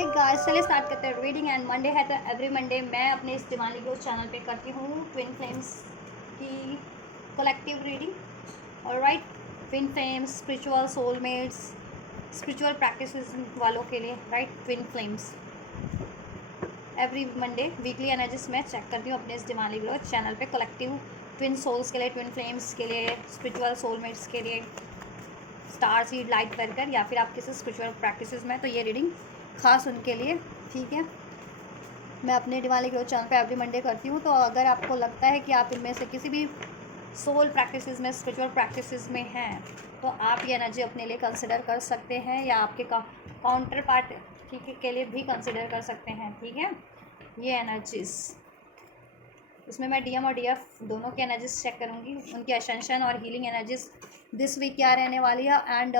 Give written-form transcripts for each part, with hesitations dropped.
Okay guys, चलिए start करते हैं रीडिंग। एंड मंडे है तो एवरी मंडे मैं अपने इस दिवाली ग्रोथ चैनल पे करती हूँ ट्विन फ्लेम्स की collective reading. Alright, twin flames, spiritual soulmates, spiritual practices वालों के लिए, right. Twin flames every Monday weekly energies मैं चेक करती हूँ अपने इस दिवाली ग्रोथ चैनल पे कलेक्टिव ट्विन सोल्स के लिए, ट्विन फ्लेम्स के लिए, स्पिरिचुअल सोलमेट्स के लिए, स्टार सीड लाइट वर्कर या फिर आप किसी स्पिरिचुअल प्रैक्टिसेस में, तो ये रीडिंग खास उनके लिए, ठीक है। मैं अपने दिवाली ग्रोथ चैनल पे एवरी मंडे करती हूँ। तो अगर आपको लगता है कि आप इनमें से किसी भी सोल प्रैक्टिसेस में, स्पिरिचुअल प्रैक्टिसेस में हैं, तो आप ये एनर्जी अपने लिए कंसिडर कर सकते हैं या आपके काउंटर पार्ट, ठीक है, के लिए भी कंसिडर कर सकते हैं, ठीक है। ये एनर्जीज, इसमें मैं डीएम और डीएफ दोनों की एनर्जीज चेक करूँगी, उनकी असेंशन और हीलिंग एनर्जीज दिस वीक क्या रहने वाली है, एंड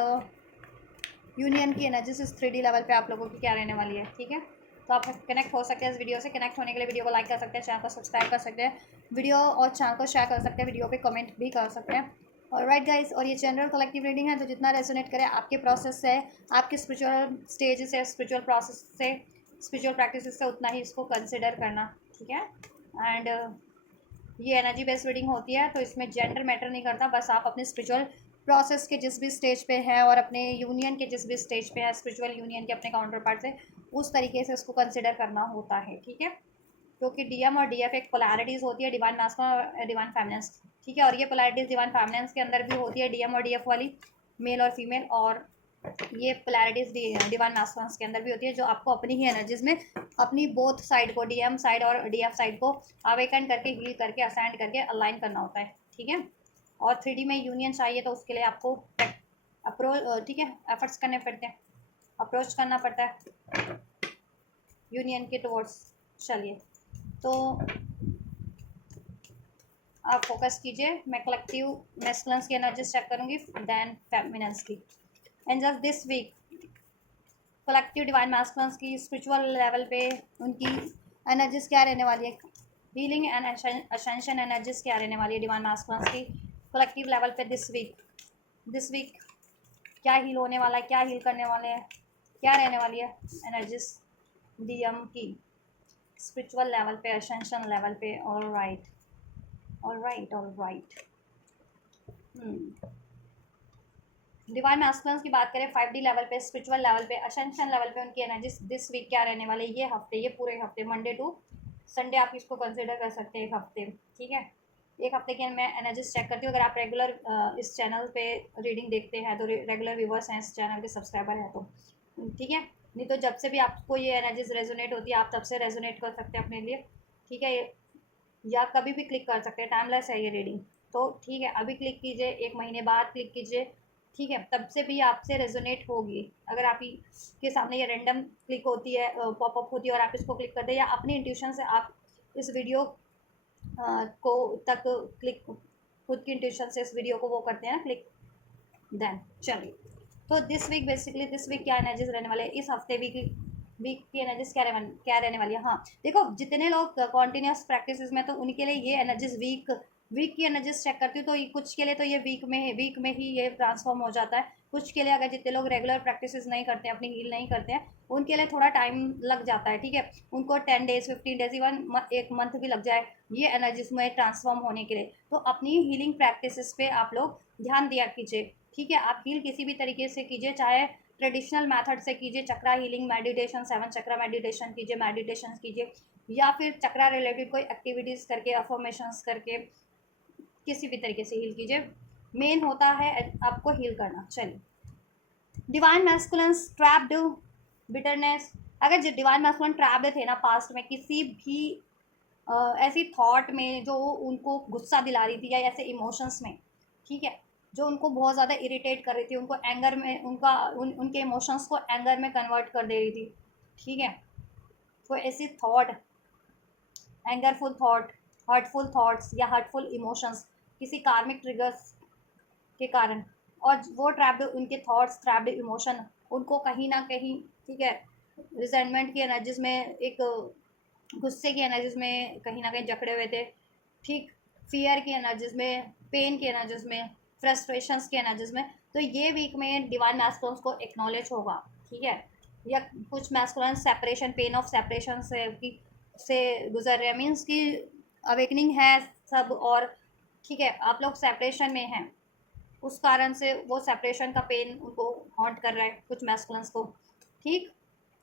यूनियन की एनर्जीज इस 3D लेवल पे आप लोगों की क्या रहने वाली है, ठीक है। तो आप कनेक्ट हो सकते हैं इस वीडियो से। कनेक्ट होने के लिए वीडियो को लाइक कर सकते हैं, चैनल को सब्सक्राइब कर सकते हैं, वीडियो और चैनल को शेयर कर सकते हैं, वीडियो पे कमेंट भी कर सकते हैं। और राइट गाइस, और ये जनरल कलेक्टिव रीडिंग है, तो जितना रेजोनेट करे आपके प्रोसेस से, आपके स्पिरिचुअल स्टेज से, स्पिरिचुअल प्रोसेस से, स्पिरिचुअल प्रैक्टिस से, उतना ही इसको कंसिडर करना, ठीक है। एंड ये एनर्जी बेस्ड रीडिंग होती है, तो इसमें जेंडर मैटर नहीं करता, बस आप अपने स्पिरिचुअल प्रोसेस के जिस भी स्टेज पे है और अपने यूनियन के जिस भी स्टेज पे है, स्पिरिचुअल यूनियन के अपने काउंटर पार्ट से, उस तरीके से उसको कंसिडर करना होता है, ठीक है। क्योंकि डीएम और डीएफ एक पोलैरिटीज़ होती है, डिवाइन मास्कुलिन और डिवाइन फेमिनिन, ठीक है। और ये पोलैरिटीज़ डिवाइन फेमिनिन के अंदर भी होती है, डीएम और डीएफ वाली, मेल और फीमेल। और ये पोलैरिटीज़ डिवाइन मास्कुलिन के अंदर भी होती है, जो आपको अपनी ही एनर्जीज में अपनी बोथ साइड को, डीएम साइड और डीएफ साइड को अवेकन करके, हील करके, असाइंड करके अलाइन करना होता है, ठीक है। और 3D में यूनियन चाहिए तो उसके लिए आपको अप्रोच, ठीक है, एफर्ट्स करने पड़ते हैं, अप्रोच करना पड़ता है यूनियन के टुवर्ड्स। चलिए, तो आप फोकस कीजिए। मैं कलेक्टिव मैस्कुलिन्स की एनर्जीज चेक करूँगी, देन फेमिनिन्स की। And just this week collective divine masculines की स्पिरिचुअल लेवल पे उनकी एनर्जीज क्या रहने वाली है, हीलिंग एंड असेंशन एनर्जीज क्या रहने वाली है डिवाइन मैस्कुलिन्स की कलेक्टिव लेवल पे दिस वीक क्या हील होने वाला है, क्या हील करने वाले हैं, क्या रहने वाली है एनर्जीज डीएम की स्पिरिचुअल लेवल पे, असेंशन लेवल पे। All right, all right, all right. Divine masculines की बात करें 5D लेवल पे, स्पिरिचुअल लेवल पे, असेंशन लेवल पे, उनकी एनर्जी दिस वीक क्या रहने वाले, ये हफ्ते, ये पूरे हफ्ते, मंडे टू संडे आप इसको कंसिडर कर सकते हैं एक हफ्ते, ठीक है। एक हफ्ते की मैं एनर्जीज चेक करती हूँ। अगर आप रेगुलर इस चैनल पे रीडिंग देखते हैं, तो रेगुलर व्यूवर्स हैं इस चैनल के, सब्सक्राइबर हैं तो, ठीक है। नहीं तो जब से भी आपको ये एनर्जीज रेजोनेट होती है, आप तब से रेजोनेट कर सकते हैं अपने लिए, ठीक है। या कभी भी क्लिक कर सकते हैं, टाइमलेस है ये रीडिंग, तो ठीक है, अभी क्लिक कीजिए, एक महीने बाद क्लिक कीजिए, ठीक है, तब से भी आपसे रेजोनेट होगी। अगर आप ही के सामने ये रैंडम क्लिक होती है, पॉपअप होती है, और आप इसको क्लिक करते हैं, या अपनी इंट्यूशन से आप इस वीडियो को तक क्लिक, खुद की इंट्यूशन से इस वीडियो को वो करते हैं ना क्लिक, देन चलिए। तो this week basically, this week क्या एनर्जीज रहने वाले, इस हफ्ते वीक की एनर्जीज क्या रहने वाली है। हाँ देखो, जितने लोग कॉन्टीन्यूस प्रैक्टिस में, तो उनके लिए ये एनर्जीज वीक की एनर्जीज चेक करती हूँ, तो कुछ के लिए तो ये वीक में ही ये ट्रांसफॉर्म हो जाता है। कुछ के लिए, अगर जितने लोग रेगुलर प्रैक्टिस नहीं करते हैं, अपनी हील नहीं करते हैं, उनके लिए थोड़ा टाइम लग जाता है, ठीक है। उनको 10 डेज, 15 डेज, इवन एक मंथ भी लग जाए ये एनर्जीज में ट्रांसफॉर्म होने के लिए। तो अपनी हीलिंग प्रैक्टिसेस पे आप लोग ध्यान दिया कीजिए, ठीक है। आप हील किसी भी तरीके से कीजिए, चाहे ट्रेडिशनल मेथड से कीजिए, चक्रा हीलिंग, मेडिटेशन, 7 चक्रा मेडिटेशन कीजिए, मेडिटेशन कीजिए, या फिर चक्रा रिलेटेड कोई एक्टिविटीज़ करके, अफर्मेशंस करके, किसी भी तरीके से हील कीजिए। मेन होता है आपको हील करना। चलिए, डिवाइन मैस्कुलिन्स ट्रैप्ड बिटरनेस, अगर जो डिवाइन मैस्कुलिन ट्रैप्ड थे ना पास्ट में, किसी भी ऐसी थॉट में जो उनको गुस्सा दिला रही थी, या ऐसे इमोशंस में, ठीक है, जो उनको बहुत ज़्यादा इरिटेट कर रही थी, उनको एंगर में, उनके इमोशंस को एंगर में कन्वर्ट कर दे रही थी, ठीक है। तो ऐसी थॉट, एंगरफुल थॉट, हर्टफुल थॉट्स या हर्टफुल इमोशंस, किसी कार्मिक ट्रिगर्स के कारण, और वो ट्रैप्ड, उनके थॉट्स, ट्रैप्ड इमोशन, उनको कहीं ना कहीं, ठीक है, रिजेंटमेंट की एनर्जीज में, एक गुस्से की एनर्जीज में कहीं ना कहीं जकड़े हुए थे, ठीक, फियर की एनर्जीज में, पेन की एनर्जीज में, फ्रस्ट्रेशंस की एनर्जीज में। तो ये वीक में डिवाइन मैस्कुलिन्स को एक्नॉलेज होगा, ठीक है। या कुछ masculine separation, pain of separation से गुजर रहे हैं, मीन्स कि अवेकनिंग है सब, और ठीक है आप लोग सेपरेशन में हैं, उस कारण से वो सेपरेशन का पेन उनको हॉन्ट कर रहा है कुछ मैस्कुलिन्स को। ठीक,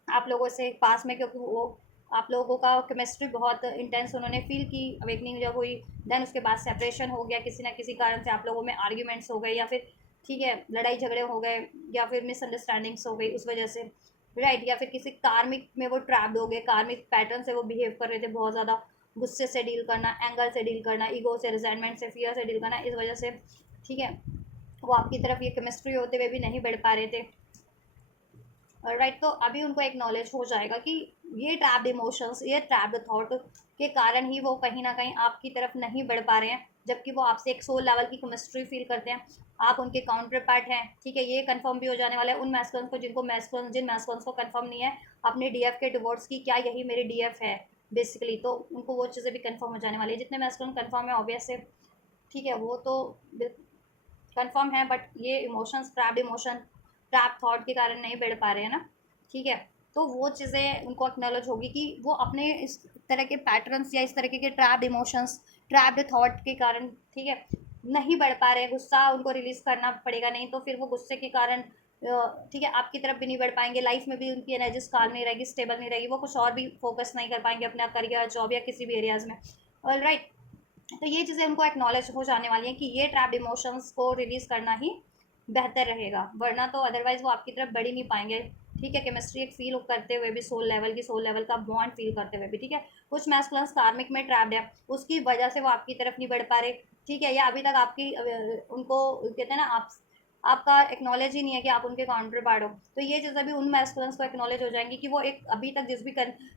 आप लोगों से पास में, क्योंकि वो आप लोगों का केमिस्ट्री बहुत इंटेंस उन्होंने फील की, अवेकनिंग जब हुई, देन उसके बाद सेपरेशन हो गया, किसी ना किसी कारण से आप लोगों में आर्ग्यूमेंट्स हो गए, या फिर ठीक है लड़ाई झगड़े हो गए, या फिर मिसअंडरस्टैंडिंग्स हो गई उस वजह से, राइट, या फिर किसी कार्मिक में वो ट्रैप्ड हो गए, कार्मिक पैटर्न से वो बिहेव कर रहे थे बहुत ज़्यादा, गुस्से से डील करना, एंगर से डील करना, ईगो से, रिजेंटमेंट से, फियर से डील करना, इस वजह से ठीक है वो आपकी तरफ ये केमिस्ट्री होते हुए भी नहीं बढ़ पा रहे थे, राइट। तो अभी उनको एक नॉलेज हो जाएगा कि ये ट्रैप्ड इमोशंस, ये ट्रैप्ड थॉट के कारण ही वो कहीं ना कहीं आपकी तरफ नहीं बढ़ पा रहे हैं, जबकि वो आपसे एक सोल लेवल की केमिस्ट्री फील करते हैं, आप उनके काउंटर पार्ट हैं, ठीक है। ये कंफर्म भी हो जाने वाला है उन मैस्कुलिन्स को जिनको मैस्कुलिन, जिन मैस्कुलिन्स को कंफर्म नहीं है अपने डीएफ के डिवोर्स की, क्या यही मेरे डीएफ है बेसिकली, तो उनको वो चीज़ें भी कंफर्म हो जाने वाली है। जितने मैस्कुलिन कंफर्म है ऑब्वियस है, ठीक है, वो तो कंफर्म है, बट ये emotions, trapped emotion, trap thought के कारण नहीं बढ़ पा रहे हैं ना, ठीक है। तो वो चीज़ें उनको एक्नॉलेज होगी कि वो अपने इस तरह के पैटर्न्स या इस तरीके के ट्रैप्ड इमोशंस, ट्रैप्ड थॉट के कारण, ठीक है, नहीं बढ़ पा रहे हैं, गुस्सा उनको रिलीज करना पड़ेगा, नहीं तो फिर वो गुस्से के कारण ठीक है आपकी तरफ भी नहीं बढ़ पाएंगे, लाइफ में भी उनकी एनर्जी काम नहीं रहेगी, स्टेबल नहीं रहेगी, वो कुछ और भी फोकस नहीं कर पाएंगे अपना करियर, जॉब या किसी भी एरियाज में, ऑल राइट। तो ये चीज़ें उनको एक्नॉलेज हो जाने वाली हैं कि ये ट्रैप्ड इमोशंस को रिलीज करना ही बेहतर रहेगा, वरना तो अदरवाइज वो आपकी तरफ बढ़ ही नहीं पाएंगे, ठीक है। केमिस्ट्री एक फील करते हुए भी, सोल लेवल का बॉन्ड फील करते हुए भी, ठीक है। कुछ मैस्कुलिन्स कार्मिक में ट्रैप्ड है, उसकी वजह से वो आपकी तरफ नहीं बढ़ पा रहे, ठीक है, या अभी तक आपकी उनको कहते हैं ना, आप आपका एक्नॉलेज ही नहीं है कि आप उनके काउंटर पार्ट हो, तो ये चीज़ अभी उन मैस्कुलिन्स को एक्नॉलेज हो जाएंगी कि वो एक अभी तक जिस भी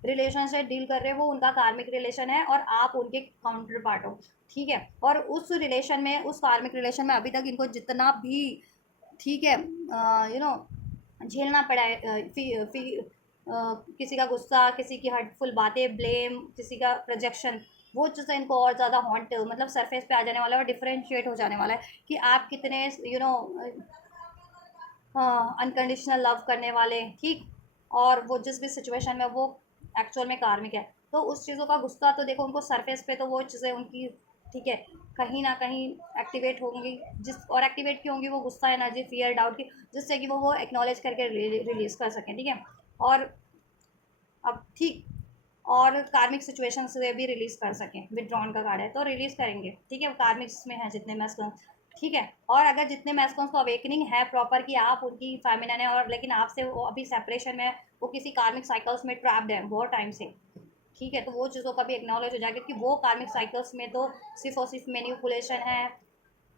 रिलेशन से डील कर रहे हैं वो उनका कार्मिक रिलेशन है और आप उनके काउंटर पार्ट हो, ठीक है। और उस रिलेशन में, उस कार्मिक रिलेशन में अभी तक इनको जितना भी, ठीक है, झेलना पड़ा है, किसी का गुस्सा, किसी की हर्टफुल बातें, ब्लेम, किसी का प्रोजेक्शन, वो चीज़ें इनको और ज़्यादा हॉन्ट, मतलब सरफेस पे आ जाने वाला है और डिफ्रेंशिएट हो जाने वाला है कि आप कितने अनकंडीशनल लव करने वाले, ठीक, और वो जिस भी सिचुएशन में वो एक्चुअल में कार्मिक है, तो उस चीज़ों का गुस्सा तो देखो उनको सरफेस पे तो वो चीज़ें उनकी, ठीक है, कहीं ना कहीं एक्टिवेट होंगी, जिस और एक्टिवेट क्यों होंगी वो गुस्सा, एनर्जी, फियर, डाउट की, जिससे कि वो एक्नॉलेज करके रिलीज कर सकें, ठीक है। और अब ठीक, और कार्मिक सिचुएशन से भी रिलीज कर सकें, विड्रॉन का कार्ड है तो रिलीज करेंगे, ठीक है, कार्मिक्स में है जितने मैस्कुलिन, ठीक है। और अगर जितने मैस्कुलिन को अवेकनिंग है प्रॉपर कि आप उनकी फेमिनिन है, और लेकिन आपसे वो अभी सेपरेशन में है, वो किसी कार्मिक साइकिल्स में ट्रैप्ड है बहुत टाइम से, ठीक है, तो वो चीज़ों का भी एक्नॉलेज हो जाएगा कि वो कार्मिक साइकिल्स में तो सिर्फ और सिर्फ मैनिपुलेशन है,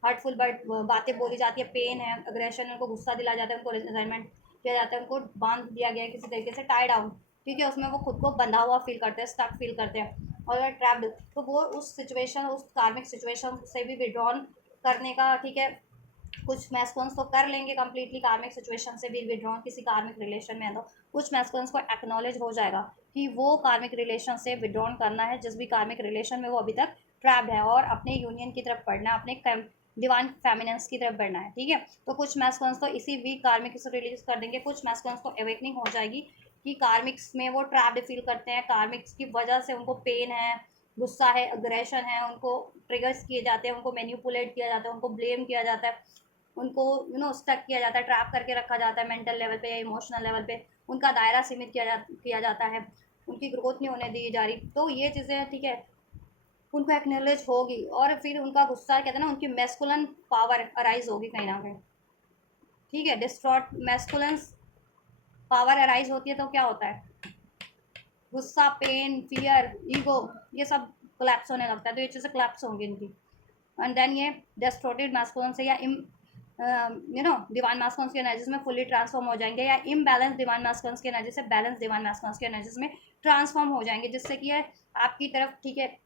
हर्टफुल बट बातें बोली जाती है, पेन है, अग्रेशन, उनको गुस्सा दिलाया जाता है, उनको रिजाइनमेंट किया जाता है, उनको बांध दिया गया है किसी तरीके से, टाई डाउन, ठीक है, उसमें वो खुद को बंधा हुआ फील करते हैं, स्टक फील करते हैं, और अगर ट्रैप्ड, तो वो उस सिचुएशन, उस कार्मिक सिचुएशन से भी विड्रॉन करने का, ठीक है, कुछ मैस्कुलिन्स तो कर लेंगे कंप्लीटली कार्मिक सिचुएशन से भी विड्रॉन, किसी कार्मिक रिलेशन में है तो कुछ मैस्कुलिन्स को एक्नॉलेज हो जाएगा कि वो कार्मिक रिलेशन से विड्रॉन करना है, जिस भी कार्मिक रिलेशन में वो अभी तक ट्रैप्ड है, और अपने यूनियन की तरफ बढ़ना है, अपने डिवाइन फेमिनेंस की तरफ बढ़ना है, ठीक है। तो कुछ मैस्कुलिन्स तो इसी वीक कार्मिक से रिलीज कर देंगे, कुछ मैस्कुलिन्स को अवेकनिंग हो जाएगी कि कार्मिक्स में वो ट्रैप्ड फील करते हैं, कार्मिक्स की वजह से उनको पेन है, गुस्सा है, अग्रेशन है, उनको ट्रिगर्स किए जाते हैं, उनको मैनिपुलेट किया जाता है, उनको ब्लेम किया जाता है, उनको स्टक किया जाता है, ट्रैप करके रखा जाता है मेंटल लेवल पे या इमोशनल लेवल पे, उनका दायरा सीमित किया जाता है, उनकी ग्रोथ नहीं होने दी जा रही, तो ये चीज़ें, ठीक है, उनको एक्नॉलेज होगी, और फिर उनका गुस्सा, कहते हैं ना, उनकी मैस्कुलिन पावर अराइज होगी कहीं ना कहीं, ठीक है। डिस्ट्रॉट मैस्कुलिन पावर अराइज होती है तो क्या होता है, गुस्सा, पेन, फियर, ईगो, ये सब कोलैप्स होने लगता है, तो ये चीज़ें कोलैप्स होंगी इनकी, एंड देन ये डिस्टॉर्टेड मैस्कुलिन से या डिवाइन मैस्कुलिन की एनर्जीज में फुली ट्रांसफॉर्म हो जाएंगे, या इम्बैलेंस डिवाइन मैस्कुलिन की एनर्जी से बैलेंस डिवाइन मैस्कुलिन की एनर्जीज में ट्रांसफॉर्म हो जाएंगे, जिससे कि ये आपकी तरफ, ठीक है,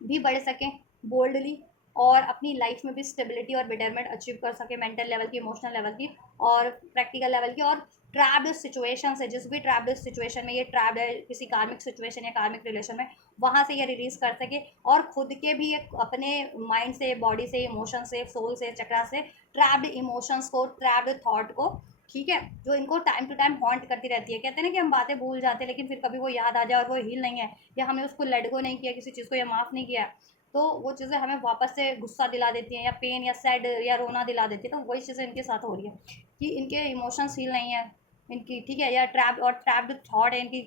भी बढ़ सकें बोल्डली, और अपनी लाइफ में भी स्टेबिलिटी और बेटरमेंट अचीव कर सके, मेंटल लेवल की, इमोशनल लेवल की, और प्रैक्टिकल लेवल की, और ट्रैप्ड सिचुएशन से, जिस भी ट्रैप्ड सिचुएशन में ये ट्रैप्ड है, किसी कार्मिक सिचुएशन या कार्मिक रिलेशन में, वहाँ से ये रिलीज कर सके, और खुद के भी एक अपने माइंड से, बॉडी से, इमोशन से, सोल से, चक्रा से ट्रैप्ड इमोशंस को, ट्रैप्ड थॉट को, ठीक है, जो इनको टाइम टू टाइम हॉन्ट करती रहती है। कहते हैं ना कि हम बातें भूल जाते हैं लेकिन फिर कभी वो याद आ जाए और वो हील नहीं है, या हमने उसको लेट गो नहीं किया किसी चीज़ को, या माफ़ नहीं किया, तो वो चीज़ें हमें वापस से गुस्सा दिला देती हैं, या पेन या सैड या रोना दिला देती है। तो वही चीज़ें इनके साथ हो रही है कि इनके इमोशंस हील नहीं है इनकी, ठीक है, या ट्रैप्ड थॉट है इनकी,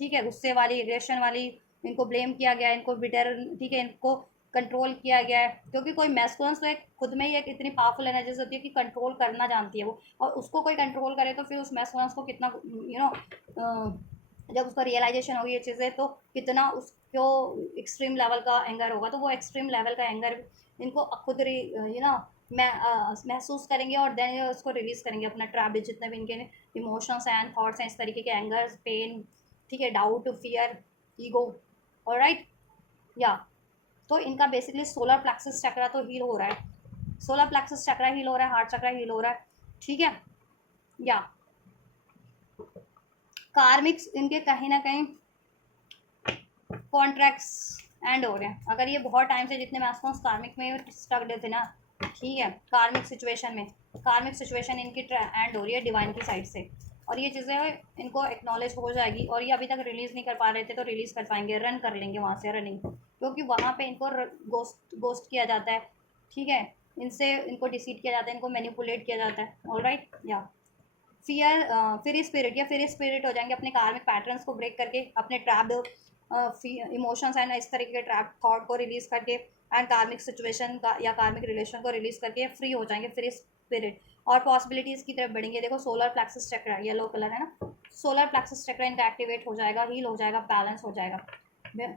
ठीक है, गुस्से वाली, एग्रेशन वाली, इनको ब्लेम किया गया है, इनको बिटर, ठीक है, इनको कंट्रोल किया गया है। क्योंकि कोई मैस्कुलिन तो एक खुद में ही एक इतनी पावरफुल एनर्जीज होती है कि कंट्रोल करना जानती है वो, और उसको कोई कंट्रोल करे तो फिर उस मैस्कुलिन को कितना जब उसका रियलाइजेशन होगी ये चीज़ें, तो कितना उसको एक्सट्रीम लेवल का एंगर होगा। तो वो एक्सट्रीम लेवल का एंगर इनको खुद महसूस करेंगे और देन उसको रिलीज करेंगे अपना ट्रैप, जितने भी इनके इमोशंस एंड थॉट्स हैं इस तरीके के, एंगर, पेन, ठीक है, डाउट, फियर, ईगो, ऑलराइट, या तो इनका बेसिकली सोलर प्लेक्सस चक्रा तो हील हो रहा है, सोलर प्लेक्सस चक्रा हील हो रहा है, हार्ट चक्रा हील हो रहा है, ठीक है, या कार्मिक्स इनके कहीं ना कहीं कॉन्ट्रैक्ट्स एंड हो रहे हैं। अगर ये बहुत टाइम से जितने मैस्कॉन्स कार्मिक में स्टक्ड थे ना, ठीक है, कार्मिक सिचुएशन में, कार्मिक सिचुएशन इनकी एंड हो रही है डिवाइन की साइड से, और ये चीज़ें इनको एक्नॉलेज हो जाएगी। और ये अभी तक रिलीज़ नहीं कर पा रहे थे तो रिलीज़ कर पाएंगे, रन कर लेंगे वहाँ से रनिंग, क्योंकि वहाँ पे इनको गोस्ट किया जाता है, ठीक है, इनसे इनको डिसीट किया जाता है, इनको मैनिपुलेट किया जाता है, ऑलराइट, या फियर, फिर स्पिरिट, या फिर स्पिरिट हो जाएंगे अपने कार्मिक पैटर्न्स को ब्रेक करके, अपने ट्रैप्ड इमोशंस एंड इस तरीके के ट्रैप थॉट को रिलीज करके, एंड कार्मिक सिचुएशन का या कार्मिक रिलेशन को रिलीज करके फ्री हो जाएंगे, फ्री स्पिरिट, और पॉसिबिलिटीज की तरफ बढ़ेंगे। देखो सोलर प्लेक्सस चक्र येलो कलर है ना, सोलर प्लेक्सस चक्र इनका एक्टिवेट हो जाएगा, हील हो जाएगा, बैलेंस हो जाएगा,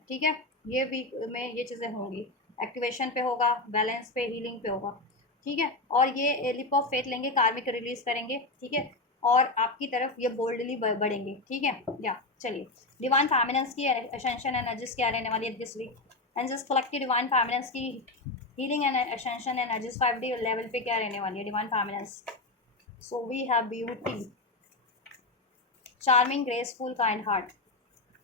ठीक है, ये वीक में ये चीज़ें होंगी, एक्टिवेशन पे होगा, बैलेंस पे, हीलिंग पे होगा, ठीक है, और ये लिप ऑफ फेथ लेंगे, कार्मिक रिलीज करेंगे, ठीक है, और आपकी तरफ ये बोल्डली बढ़ेंगे, ठीक है, या चलिए डिवाइन फैमिनेंस की एसेंशन एनर्जीज क्या रहने वाली है this week, and just collective divine feminine की healing and ascension energies 5D level पे क्या रहने वाली है divine feminine. So we have beauty, charming, graceful, kind heart.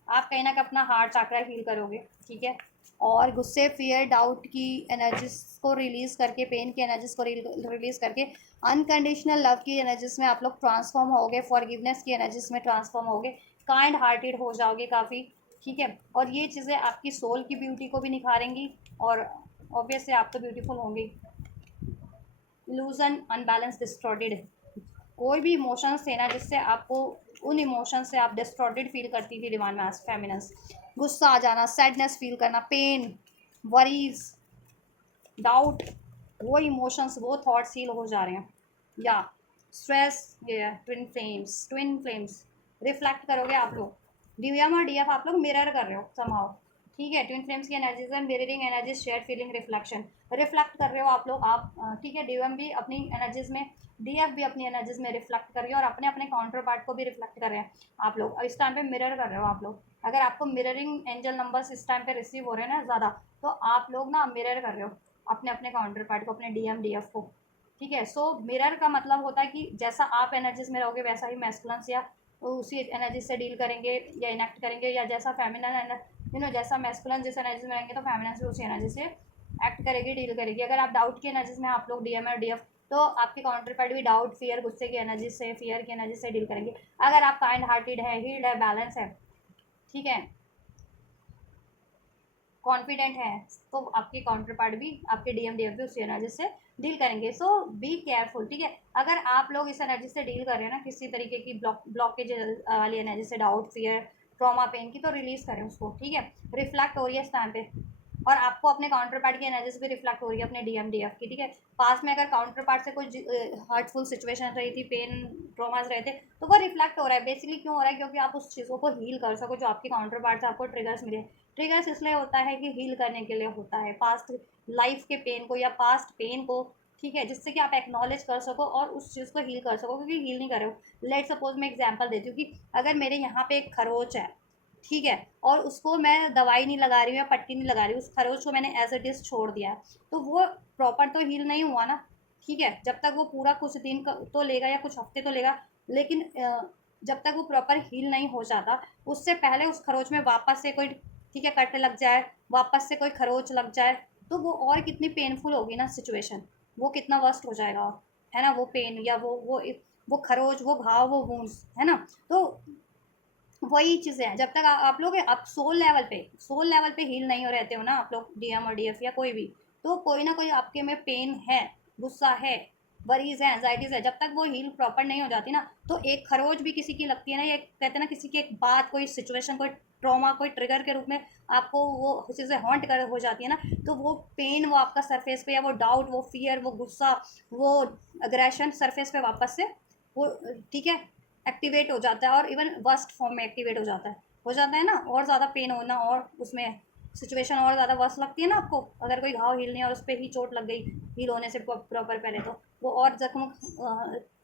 आप कहीं ना कहीं अपना हार्ट चक्रा हील करोगे, ठीक है, और गुस्से, फियर, डाउट की एनर्जीज को रिलीज करके, पेन की एनर्जीज को रिलीज करके अनकंडीशनल लव की एनर्जीज में आप लोग ट्रांसफॉर्म होगे, फॉरगिवनेस की एनर्जीज में ट्रांसफॉर्म होगे, काइंड हार्टेड हो जाओगे काफ़ी, ठीक है, और ये चीज़ें आपकी सोल की ब्यूटी को भी निखारेंगी, और ऑब्वियसली आप तो ब्यूटीफुल होंगे। इल्यूजन, अनबैलेंस, डिस्टॉर्टेड, कोई भी इमोशंस थे ना जिससे आपको, उन इमोशंस से आप डिस्टॉर्टेड फील करती थी डिवाइन मैस फेमिनस, गुस्सा आ जाना, सैडनेस फील करना, पेन, वरीज, डाउट, वो इमोशंस, वो थॉट्स हील हो जा रहे हैं, या स्ट्रेस, ये twin flames, twin flames reflect करोगे आप लोग, डीवीएम और डीएफ आप लोग मिरर कर रहे हो समहाउ, ठीक है, ट्विन फ्लेम्स की एनर्जीज है, mirroring energies, share feeling, reflection, reflect कर रहे हो आप लोग, आप ठीक है, डीवीएम भी अपनी एनर्जीज में, डीएफ भी अपनी एनर्जीज में रिफ्लेक्ट कर रही है, और अपने अपने काउंटर पार्ट को भी रिफ्लेक्ट कर रहे हैं आप लोग, इस टाइम पे मिरर कर रहे हो आप लोग। अगर आपको मिररिंग एंजल नंबर्स इस टाइम पे रिसीव हो रहे हैं ना ज़्यादा, तो आप लोग ना मिरर कर रहे हो अपने अपने काउंटर पार्ट को, अपने डीएम डीएफ को, ठीक है। सो मिरर का मतलब होता है कि जैसा आप एनर्जीज में रहोगे वैसा ही मैस्कुलेंस या उसी एनर्जी से डील करेंगे या इनेक्ट करेंगे, या जैसा फेमिनन जैसा मैस्कुलन जिस एनर्जी में रहेंगे तो फेमिनन से उसी एनर्जी से एक्ट करेगी, डील करेगी। अगर आप डाउट की एनर्जीज में आप लोग डीएम और डीएफ, तो आपके काउंटर पार्ट भी डाउट, फियर, गुस्से की एनर्जी से, फियर की एनर्जी से डील करेंगे। अगर आप काइंड हार्टेड है, हील्ड है, बैलेंस है, ठीक है, कॉन्फिडेंट है, तो आपके काउंटर पार्ट भी, आपके डीएम डीएफ भी उसी एनर्जी से डील करेंगे। सो बी केयरफुल, ठीक है। अगर आप लोग इस एनर्जी से डील कर रहे हैं ना, किसी तरीके की ब्लॉकेज वाली एनर्जी से, डाउट, फियर, ट्रॉमा, पेन की, तो रिलीज करें उसको, ठीक है। रिफ्लेक्ट हो रही है इस टाइम पे, और आपको अपने काउंटर पार्ट की एनर्जीज भी रिफ्लेक्ट हो रही है अपने डीएम डीएफ की, ठीक है। पास में अगर काउंटर पार्ट से कुछ हर्टफुल सिचुएशन रही थी, पेन, ट्रॉमाज रहे थे, तो वो रिफ्लेक्ट हो रहा है। बेसिकली क्यों हो रहा है? क्योंकि आप उस चीज़ों को हील कर सको जो आपके काउंटर पार्ट से आपको ट्रिगर्स मिले। ट्रिगर्स इसलिए होता है कि हील करने के लिए होता है, पास्ट लाइफ के पेन को या पास्ट पेन को, ठीक है, जिससे कि आप एक्नॉलेज कर सको और उस चीज़ को हील कर सको, क्योंकि हील नहीं कर रहे हो। लेट सपोज मैं एग्जांपल देती हूँ कि अगर मेरे यहाँ पे एक खरोच है, ठीक है, और उसको मैं दवाई नहीं लगा रही हूँ या पट्टी नहीं लगा रही हूँ, उस खरोच को मैंने एज इट इज छोड़ दिया है, तो वो प्रॉपर तो हील नहीं हुआ ना, ठीक है। जब तक वो पूरा कुछ दिन का तो लेगा या कुछ हफ्ते तो लेगा, लेकिन जब तक वो प्रॉपर हील नहीं हो जाता, उससे पहले उस खरोच में वापस से कोई, ठीक है, कट लग जाए, वापस से कोई खरोच लग जाए, तो वो और कितनी पेनफुल होगी ना सिचुएशन, वो कितना वर्स्ट हो जाएगा, है ना, वो पेन या वो वो खरोच, वो घाव, वो वुंड्स, है ना। तो वही चीज़ें हैं, जब तक आप लोग आप सोल लेवल पे हील नहीं हो रहते हो ना आप लोग, डीएम और डीएफ या कोई भी, तो कोई ना कोई आपके में पेन है, गुस्सा है, वरीज है, एंजाइटीज है, जब तक वो हील प्रॉपर नहीं हो जाती ना, तो एक खरोच भी किसी की लगती है ना, ये कहते हैं ना, किसी की एक बात, कोई सिचुएशन, कोई ट्रॉमा, कोई ट्रिगर के रूप में आपको वो चीज़ें हॉन्ट कर हो जाती है ना, तो वो पेन, वो आपका सरफेस पे, या वो डाउट, वो फियर, वो गुस्सा, वो अग्रेशन सरफेस पे वापस से वो, ठीक है, एक्टिवेट हो जाता है, और इवन वर्स्ट फॉर्म में एक्टिवेट हो जाता है ना, और ज़्यादा पेन होना, और उसमें सिचुएशन और ज़्यादा वर्स्ट लगती है ना आपको, अगर कोई घाव हील नहीं और उस पर ही चोट लग गई हील होने से प्रॉपर पहले, तो वो और जख्म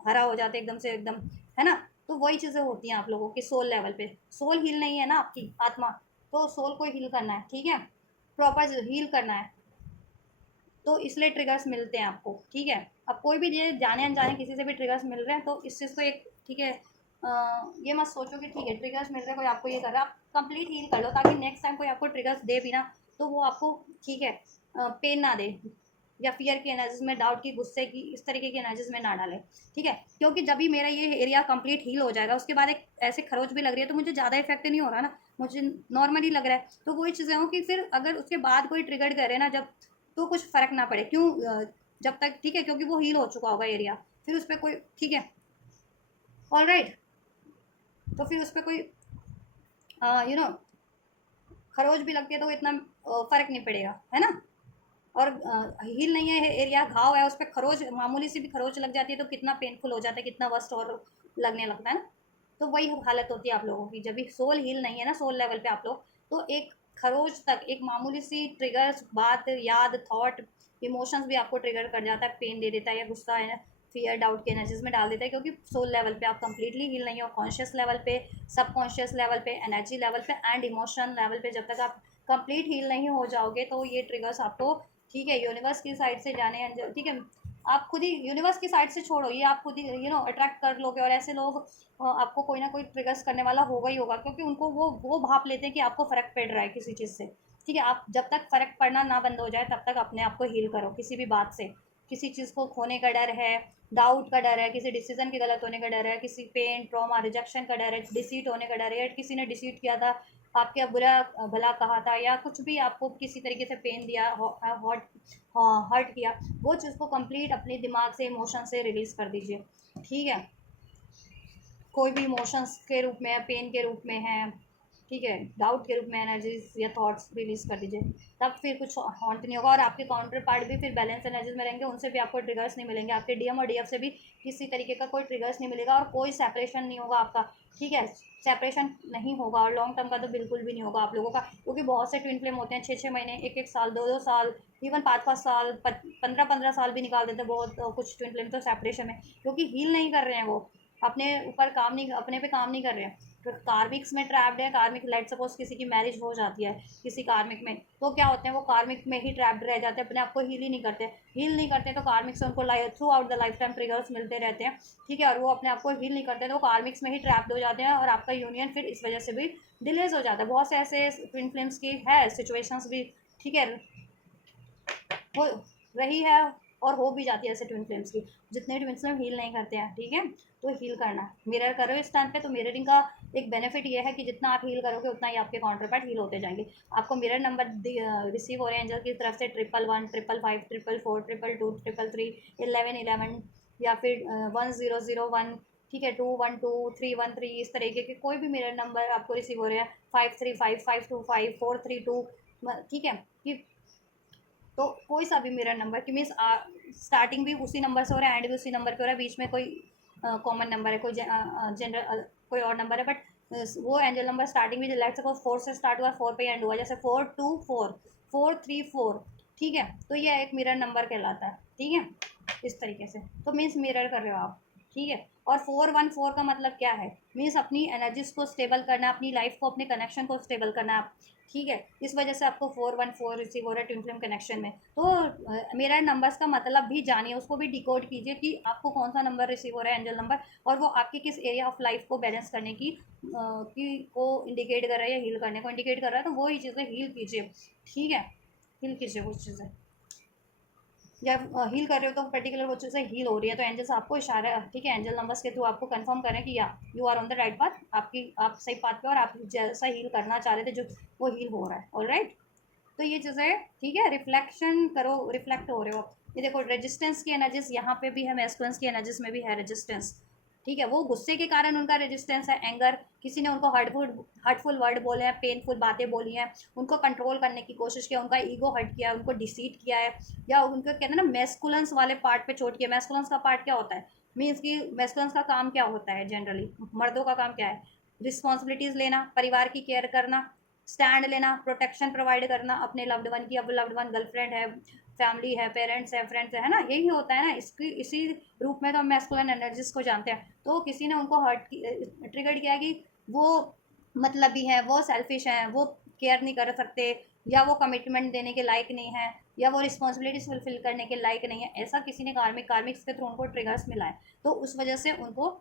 हरा हो जाते एकदम से एकदम, है ना। तो वही चीज़ें होती हैं आप लोगों की सोल लेवल पे। सोल हील नहीं है ना आपकी आत्मा, तो सोल को हील करना है, ठीक है, प्रॉपर हील करना है, तो इसलिए ट्रिगर्स मिलते हैं आपको, ठीक है। अब कोई भी ये जाने अनजाने किसी से भी ट्रिगर्स मिल रहे हैं, तो इस चीज़ को एक, ठीक है, ये मत सोचो कि ठीक है ट्रिगर्स मिल रहे हैं, कोई आपको ये कर रहा है, आप कंप्लीट हील कर लो, ताकि नेक्स्ट टाइम कोई आपको ट्रिगर्स दे भी ना, तो वो आपको, ठीक है, पेन ना दे, या फियर की एनर्जीज में, डाउट की, गुस्से की, इस तरीके की एनर्जीज में ना डाले, ठीक है। क्योंकि जब भी मेरा ये एरिया कंप्लीट हील हो जाएगा, उसके बाद एक ऐसे खरोच भी लग रही है, तो मुझे ज़्यादा इफेक्ट नहीं हो रहा ना, मुझे नॉर्मली लग रहा है, तो वही चीज़ें हो कि फिर अगर उसके बाद कोई ट्रिगर करे ना जब, तो कुछ फ़र्क ना पड़े, क्यों, जब तक, ठीक है, क्योंकि वो हील हो चुका होगा एरिया, फिर उस पर कोई, ठीक है, ऑल राइट, तो फिर उस पर कोई यू नो खरोच भी लगती है तो इतना फ़र्क नहीं पड़ेगा, है ना। और हील नहीं है एरिया, घाव है, उस पर खरोच, मामूली सी भी खरोच लग जाती है तो कितना पेनफुल हो जाता है, कितना वर्स्ट और लगने लगता है ना। तो वही हालत होती है आप लोगों की, जब भी सोल हील नहीं है ना, सोल लेवल पे आप लोग, तो एक खरोच तक, एक मामूली सी ट्रिगर, बात, याद, थॉट, इमोशंस भी आपको ट्रिगर कर जाता है, पेन दे देता है, या गुस्सा है, फियर, डाउट के एनर्जीज में डाल देता है, क्योंकि सोल लेवल पे आप कंप्लीटली हील नहीं हो, कॉन्शियस लेवल पे, सबकॉन्शियस लेवल पे, एनर्जी लेवल पे, एंड इमोशन लेवल पे जब तक आप कंप्लीट हील नहीं हो जाओगे, तो ये ट्रिगर्स आपको, ठीक है, यूनिवर्स की साइड से जाने, ठीक है, आप खुद ही यूनिवर्स की साइड से छोड़ो, ये आप खुद ही अट्रैक्ट कर लोगे, और ऐसे लोग आपको कोई ना कोई ट्रिगर्स करने वाला होगा ही होगा, क्योंकि उनको वो भाप लेते हैं कि आपको फ़र्क पड़ रहा है किसी चीज़ से, ठीक है। आप जब तक फ़र्क पड़ना ना बंद हो जाए, तब तक अपने आप को हील करो, किसी भी बात से, किसी चीज़ को खोने का डर है, डाउट का डर है, किसी डिसीजन के गलत होने का डर है, किसी पेन, ट्रॉमा, रिजेक्शन का डर है, डिसीट होने का डर है, या किसी ने डिसीट किया था, आपके बुरा भला कहा था, या कुछ भी आपको किसी तरीके से पेन दिया, हॉट, हर्ट किया, वो चीज़ को कंप्लीट अपने दिमाग से, इमोशन से रिलीज़ कर दीजिए, ठीक है। कोई भी इमोशंस के रूप में है, पेन के रूप में है, ठीक है, डाउट के रूप में एनर्जीज या थॉट्स रिलीज कर दीजिए, तब फिर कुछ हॉन्ट नहीं होगा, और आपके काउंटर पार्ट भी फिर बैलेंस एनर्जीज में रहेंगे, उनसे भी आपको ट्रिगर्स नहीं मिलेंगे, आपके डीएम और डीएफ से भी किसी तरीके का कोई ट्रिगर्स नहीं मिलेगा, और कोई सेपरेशन नहीं होगा आपका, ठीक है, सेपरेशन नहीं होगा, और लॉन्ग टर्म का तो बिल्कुल भी नहीं होगा आप लोगों का, क्योंकि बहुत से ट्विन फ्लेम होते हैं, 6 6 महीने, 1 1 साल, 2 2 साल, इवन 5 5 साल, 15 15 साल भी निकाल देते हैं बहुत कुछ ट्विन फ्लेम तो सेपरेशन में, क्योंकि हील नहीं कर रहे हैं वो, अपने ऊपर काम नहीं, अपने पे काम नहीं कर रहे हैं, तो कार्मिक्स में ट्रैप्ड है, कार्मिक, लेट सपोज किसी की मैरिज हो जाती है किसी कार्मिक में, तो क्या होते हैं, वो कार्मिक में ही ट्रैप्ड रह जाते हैं, अपने आप को हील ही नहीं करते, हील नहीं करते, तो कार्मिक से उनको through out the life time triggers मिलते रहते हैं, ठीक है, और वो अपने आप को हील नहीं करते, तो कार्मिक्स में ही ट्रैप्ड हो जाते हैं, और आपका यूनियन फिर इस वजह से भी डिलेज हो जाता है, बहुत से ऐसे ट्विन फ्लेम्स की है सिचुएशंस भी, ठीक है, हो रही है, और हो भी जाती है ऐसे ट्विन फ्लेम्स की, जितने ट्विन फ्लेम हील नहीं करते हैं, ठीक है, तो हील करना है, मिरर करो इस टाइम पे, तो मिररिंग का एक बेनिफिट ये है कि जितना आप हील करोगे उतना ही आपके काउंटर पार्ट हील होते जाएंगे, आपको मिरर नंबर रिसीव हो रहे हैं एंजल की तरफ से 111 155 444 222 333 1111, या फिर 1001, ठीक है, 212 313, इस तरीके के कोई भी मिरर नंबर आपको रिसीव हो रहे हैं, 535 525 432, ठीक है, कि तो कोई सा भी मिरर नंबर की मीन्स स्टार्टिंग भी उसी नंबर से हो रहा है, एंड भी उसी नंबर पे हो रहा है, बीच में कोई कॉमन नंबर है, कोई जनरल कोई और नंबर है, बट वो एंजल नंबर स्टार्टिंग भी लेट्स सपोज 4 से स्टार्ट हुआ, 4 पे एंड हुआ, जैसे 424 434, ठीक है, तो ये एक मिरर नंबर कहलाता है, ठीक है, इस तरीके से, तो मीन्स मिरर कर रहे हो आप, ठीक है। और 414 का मतलब क्या है, मीन्स अपनी एनर्जीज को स्टेबल करना, अपनी लाइफ को, अपने कनेक्शन को स्टेबल करना आप, ठीक है, इस वजह से आपको 414 रिसीव हो रहा है ट्विन फ्लेम कनेक्शन में, तो मेरा नंबर्स का मतलब भी जानिए, उसको भी डिकोड कीजिए कि आपको कौन सा नंबर रिसीव हो रहा है एंजल नंबर, और वो आपके किस एरिया ऑफ लाइफ को बैलेंस करने की को इंडिकेट कर रहा है, या हील करने को इंडिकेट कर रहा है, तो वो ही चीज़ें हील कीजिए, ठीक है, हील कीजिए वो चीज़ें। या हील कर रहे हो तो पर्टिकुलर वो चीज़ें हील हो रही है, तो एंजल्स आपको इशारा, ठीक है, एंजल नंबर्स के थ्रू आपको कंफर्म करें कि या you are on the right path, आप सही पाथ पे और आप जैसा हील करना चाह रहे थे जो वो हील हो रहा है। ऑलराइट, तो ये चीज़ें ठीक है, रिफ्लेक्शन करो, रिफ्लेक्ट हो रहे हो। ये देखो रेजिस्टेंस की एनर्जीज यहाँ पे भी है, मैस्कुलिन्स की एनर्जीज में भी है रेजिस्टेंस, ठीक है, वो गुस्से के कारण उनका रेजिस्टेंस है, एंगर, किसी ने उनको हर्टफुल वर्ड बोले हैं, पेनफुल बातें बोली हैं, उनको कंट्रोल करने की कोशिश किया, उनका ईगो हर्ट किया, उनको डिसीट किया है, या उनको कहते हैं ना मैस्कुलेंस वाले पार्ट पे चोट किया। मैस्कुलेंस का पार्ट क्या होता है, मीन्स कि मैस्कुलेंस का काम क्या होता है, जनरली मर्दों का काम क्या है, रिस्पॉन्सिबिलिटीज़ लेना, परिवार की केयर करना, स्टैंड लेना, प्रोटेक्शन प्रोवाइड करना अपने लव्ड वन की। अब लव्ड वन गर्लफ्रेंड है, फैमिली है, पेरेंट्स है, फ्रेंड्स है ना, यही होता है ना, इसकी इसी रूप में तो हम मैस्कुलिन एनर्जीज को जानते हैं। तो किसी ने उनको ट्रिगर किया कि वो मतलबी है, वो सेल्फिश है, वो केयर नहीं कर सकते, या वो कमिटमेंट देने के लायक नहीं है, या वो रिस्पॉन्सिबिलिटीज फुलफिल करने के लायक नहीं है, ऐसा किसी ने कार्मिक्स के थ्रू उनको ट्रिगर्स मिला है, तो उस वजह से उनको,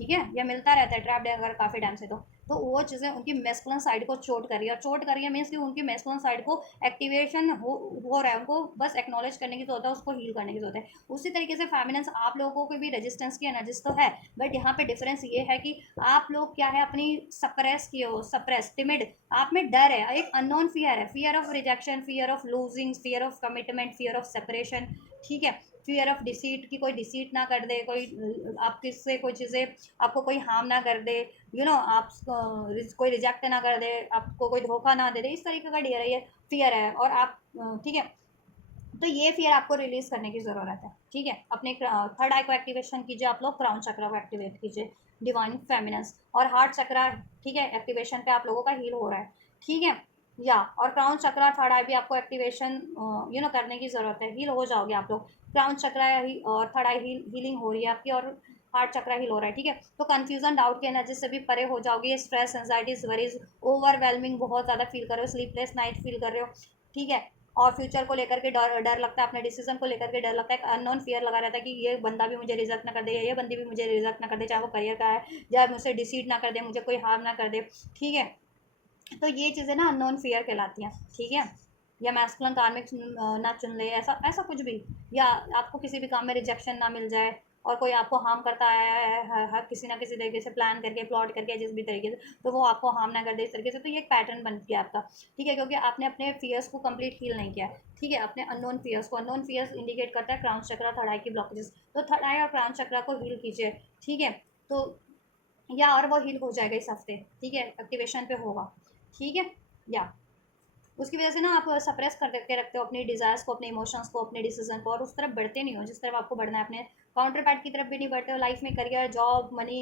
ठीक है, यह मिलता रहता है ट्रैप अगर काफ़ी टाइम से, तो वो चीज़ें उनकी मेस्कुलिन साइड को चोट कर रही है, और चोट कर रही है मीन्स कि उनकी मेस्कुलिन साइड को एक्टिवेशन हो रहा है, उनको बस एक्नॉलेज करने की जरूरत है, उसको हील करने की जरूरत है। उसी तरीके से फेमिनेंस आप लोगों को भी रेजिस्टेंस की एनर्जीज तो है, बट यहाँ पे डिफरेंस ये है कि आप लोग क्या है, अपनी सप्रेस किए हो, सप्रेस टिमिड, आप में डर है, एक अननोन फियर है, fear of rejection, fear of losing, fear of commitment, fear of separation, ठीक है, फियर ऑफ डिसीट, की कोई डिसीट ना कर दे, कोई आप किससे कोई चीज़ें, आपको कोई हार्म ना कर दे, आप कोई रिजेक्ट ना कर दे, आपको कोई धोखा ना दे दे, इस तरीके का डियर है, ये फियर है, और आप ठीक है, तो ये फियर आपको रिलीज करने की ज़रूरत है, ठीक है। अपने थर्ड आई को एक्टिवेशन कीजिए, आप लोग क्राउन चक्र को एक्टिवेट कीजिए, डिवाइन फेमिनेंस, और हार्ट चक्र, ठीक है, एक्टिवेशन पे आप लोगों का हील हो रहा है, ठीक है, या और क्राउन चक्र थर्ड आई भी आपको एक्टिवेशन करने की ज़रूरत है, हील हो जाओगे आप लोग। क्राउन चक्र और थर्ड आई हीलिंग हो रही है आपकी, और हार्ट चक्र हील हो रहा है, ठीक है। तो कंफ्यूजन डाउट की एनर्जी से भी परे हो जाओगे, स्ट्रेस एंजाइटीज वरीज ओवरवेलमिंग बहुत ज़्यादा फील कर रहे हो, स्लीपलेस नाइट फील कर रहे हो, ठीक है, और फ्यूचर को लेकर के डर डर लगता है, अपने डिसीजन को लेकर के डर लगता है, अननोन फियर लगा रहता है कि ये बंदा भी मुझे रिजेक्ट ना कर दे, या ये बंदी भी मुझे रिजेक्ट ना कर दे, चाहे वो करियर का है, या मुझसे डिसीड ना कर दे, मुझे कोई हार्म ना कर दे, ठीक है। तो ये चीज़ें ना अननोन फियर कहलाती हैं, ठीक है, या मैस्कुलिन कार्मिक ना चुन ले, ऐसा ऐसा कुछ भी, या आपको किसी भी काम में रिजेक्शन ना मिल जाए, और कोई आपको हार्म करता है हर किसी ना किसी तरीके से, प्लान करके, प्लॉट करके, जिस भी तरीके से, तो वो आपको हार्म ना कर दे इस तरीके से, तो ये एक पैटर्न बन गया आपका, ठीक है, क्योंकि आपने अपने फियर्स को कंप्लीट हील नहीं किया, ठीक है, अपने अननोन फियर्स को, अननोन फियर्स इंडिकेट करता है क्राउन चक्र, थर्ड आई की ब्लॉकेजेस, तो थर्ड आई और क्राउन चक्र को हील कीजिए, ठीक है, तो या और वो हील हो जाएगा इस हफ्ते, ठीक है, एक्टिवेशन पे होगा, ठीक है, या उसकी वजह से ना आप सप्रेस कर के रखते हो अपनी डिज़ायर्स को, अपने इमोशंस को, अपने डिसीजन को, और उस तरफ बढ़ते नहीं हो जिस तरफ आपको बढ़ना है, अपने काउंटर पार्ट की तरफ भी नहीं बढ़ते हो, लाइफ में career, job, money,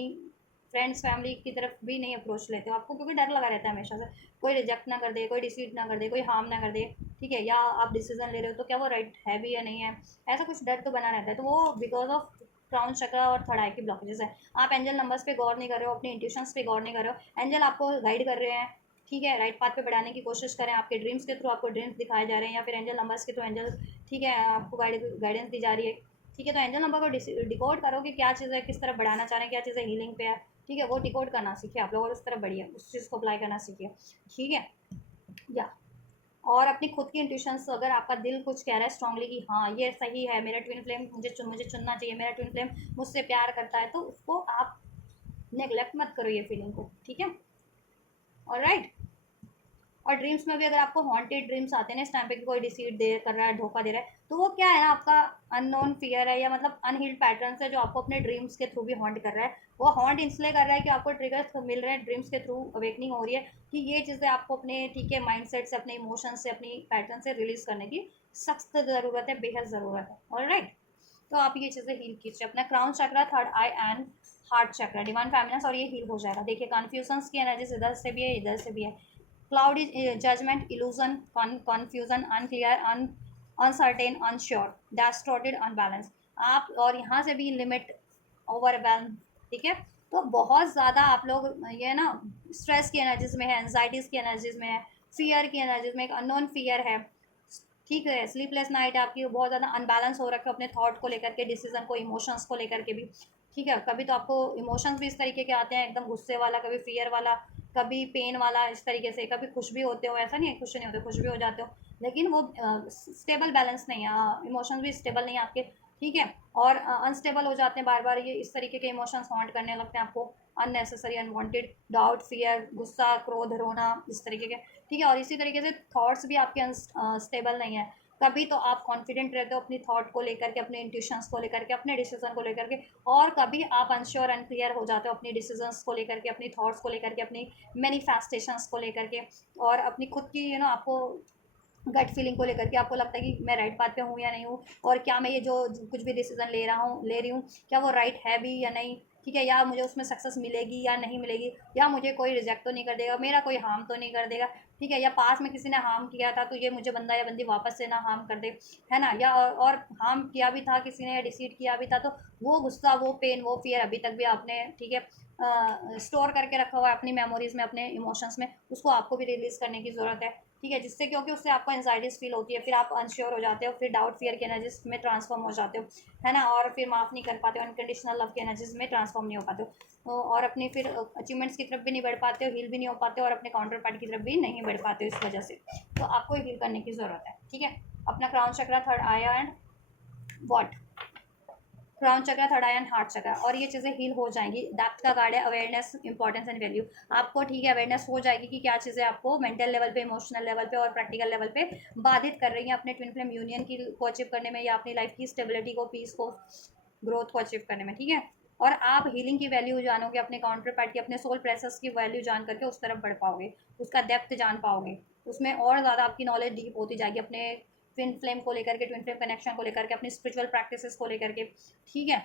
friends, family की तरफ भी नहीं अप्रोच लेते हो आपको, क्योंकि डर लगा रहता है हमेशा से, कोई रिजेक्ट ना कर दे, कोई डिसीड ना कर दे, कोई हार्म ना कर दे, ठीक है, या आप डिसीजन ले रहे हो तो क्या वो राइट है भी या नहीं है, ऐसा कुछ डर तो बना रहता है, तो वो बिकॉज ऑफ क्राउन चक्र और थर्ड आई की ब्लॉकेजेस है। आप एंजल नंबर्स पे गौर नहीं कर रहे हो, अपने इंट्यूशंस पे गौर नहीं कर रहे हो, एंजल आपको गाइड कर रहे हैं, ठीक है, राइट पाथ पे बढ़ाने की कोशिश करें, आपके ड्रीम्स के थ्रू आपको ड्रीम्स दिखाए जा रहे हैं, या फिर एंजल नंबर्स के थ्रू एंजल, ठीक है, आपको गाइडेंस दी जा रही है, ठीक है, तो एंजल नंबर को डिकोड करो कि क्या चीज़ है, किस तरफ बढ़ाना चाह रहे हैं, क्या चीज़ें हीलिंग पे है, ठीक है, वो डिकोड करना सीखिए आप लोग, और उस तरफ बढ़िए, उस चीज़ को अप्लाई करना सीखिए, ठीक है, या और अपनी खुद की इंट्यूशंस, अगर आपका दिल कुछ कह रहा है स्ट्रांगली कि हाँ ये सही है, मेरा ट्विन फ्लेम मुझे चुनना चाहिए, मेरा ट्विन फ्लेम मुझसे प्यार करता है, तो उसको आप नेग्लेक्ट मत करो ये फीलिंग को, ठीक है, ऑलराइट। और ड्रीम्स में भी अगर आपको हॉन्टेड ड्रीम्स आते हैं ना इस टाइम पे कि कोई डिसीट दे कर रहा है, धोखा दे रहा है, तो वो क्या है ना, आपका अननोन फियर है, या मतलब अनहील्ड पैटर्न है जो आपको अपने ड्रीम्स के थ्रू भी हॉन्ट कर रहा है। वो हॉन्ट इसलिए कर रहा है कि आपको ट्रिगर्स मिल रहे हैं ड्रीम्स के थ्रू, अवेकनिंग हो रही है कि ये चीज़ें आपको अपने, ठीक है, माइंड से, अपने इमोशन से, अपनी पैटर्न से रिलीज करने की सख्त ज़रूरत है, बेहद ज़रूरत है, ऑलराइट। तो आप ये चीज़ें हील कीजिए, अपना crown chakra, third eye and heart chakra, divine feminine, और ये हील हो जाएगा। देखिए कन्फ्यूजन्स की एनर्जीज इधर से भी है, इधर से भी है। Cloud is judgement, illusion, confusion, unclear, uncertain, unsure, distorted, unbalance, आप, और यहाँ से भी लिमिट, ओवरवेल्म, ठीक है, तो बहुत ज़्यादा आप लोग ये ना स्ट्रेस की एनर्जीज में है, एनजाइटीज़ की एनर्जीज में है, फियर की एनर्जीज में, एक अननोन फियर है, ठीक है, स्लीपलेस नाइट आपकी, बहुत ज़्यादा अनबैलेंस हो रखे हो अपने थॉट को लेकर के, डिसीजन को, इमोशंस को लेकर के भी, ठीक है, कभी तो आपको इमोशंस भी इस तरीके के आते हैं, एकदम गुस्से वाला, कभी फियर वाला, कभी पेन वाला इस तरीके से, कभी खुश भी होते हो, ऐसा नहीं है खुश नहीं होते, खुश भी हो जाते हो, लेकिन वो स्टेबल बैलेंस नहीं है, इमोशंस भी स्टेबल नहीं है आपके, ठीक है। और अनस्टेबल हो जाते हैं, बार बार ये इस तरीके के इमोशंस हॉन्ट करने लगते हैं आपको, अननेसेसरी अनवांटेड डाउट, फियर, गुस्सा, क्रोध, रोना, इस तरीके के, ठीक है। और इसी तरीके से थॉट्स भी आपके अनस्टेबल नहीं है। कभी तो आप कॉन्फिडेंट रहते हो अपनी थॉट को लेकर के, अपने इंट्यूशंस को लेकर के, अपने डिसीजन को लेकर के, और कभी आप अनश्योर अनक्लियर हो जाते हो अपनी डिसीजंस को लेकर के, अपनी थॉट्स को लेकर के, अपनी मैनिफेस्टेशंस को लेकर के, और अपनी खुद की आपको गट फीलिंग को लेकर के आपको लगता है कि मैं राइट पाथ पे हूँ या नहीं हूँ, और क्या मैं ये जो कुछ भी डिसीजन ले रही हूँ, क्या वो राइट है भी या नहीं, ठीक है, या मुझे उसमें सक्सेस मिलेगी या नहीं मिलेगी, या मुझे कोई रिजेक्ट तो नहीं कर देगा, मेरा कोई हार्म तो नहीं कर देगा, ठीक है, या पास में किसी ने हार्म किया था तो ये मुझे बंदा या बंदी वापस से ना हार्म कर दे, है ना, या और हार्म किया भी था किसी ने या डिसीट किया भी था, तो वो गुस्सा, वो पेन, वो फियर अभी तक भी आपने, ठीक है, स्टोर करके रखा हुआ है अपनी मेमोरीज में, अपने इमोशंस में, उसको आपको भी रिलीज़ करने की ज़रूरत है, ठीक है, जिससे क्योंकि उससे आपको एंजाइटीज फील होती है, फिर आप अनश्योर हो जाते हो, फिर डाउट फियर की एनर्जीज में ट्रांसफॉर्म हो जाते हो, है ना, और फिर माफ़ नहीं कर पाते हो, अनकंडीशनल लव की एनर्जीज में ट्रांसफॉर्म नहीं हो पाते हो, और अपनी फिर अचीवमेंट्स की तरफ भी नहीं बढ़ पाते हो, हील भी नहीं हो पाते हो, और अपने काउंटर पार्ट की तरफ भी नहीं बढ़ पाते हो इस वजह से, तो आपको हील करने की ज़रूरत है, ठीक है। अपना क्राउन चक्रा, थर्ड आया एंड वॉट, क्राउन चक्र, थर्ड आई एंड हार्ट चक्र, और ये चीज़ें हील हो जाएंगी। डेप्थ का कार्ड है, अवेयरनेस, इंपॉर्टेंस एंड वैल्यू, आपको, ठीक है, अवेयरनेस हो जाएगी कि क्या चीज़ें आपको मेंटल लेवल पे, इमोशनल लेवल पे और प्रैक्टिकल लेवल पे बाधित कर रही हैं अपने ट्विन फ्लेम यूनियन की को अचीव करने में, या अपनी लाइफ की स्टेबिलिटी को, पीस को, ग्रोथ को अचीव करने में, ठीक है। और आप हीलिंग की वैल्यू जानोगे, अपने काउंटर पार्ट की, अपने सोल प्रेसेस की वैल्यू जान करके उस तरफ बढ़ पाओगे, उसका डेप्थ जान पाओगे, उसमें और ज़्यादा आपकी नॉलेज डीप होती जाएगी, अपने ट्विन फ्लेम को लेकर के, ट्विन फ्लेम कनेक्शन को लेकर के, अपनी स्पिरिचुअल प्रैक्टिसेस को लेकर के, ठीक है,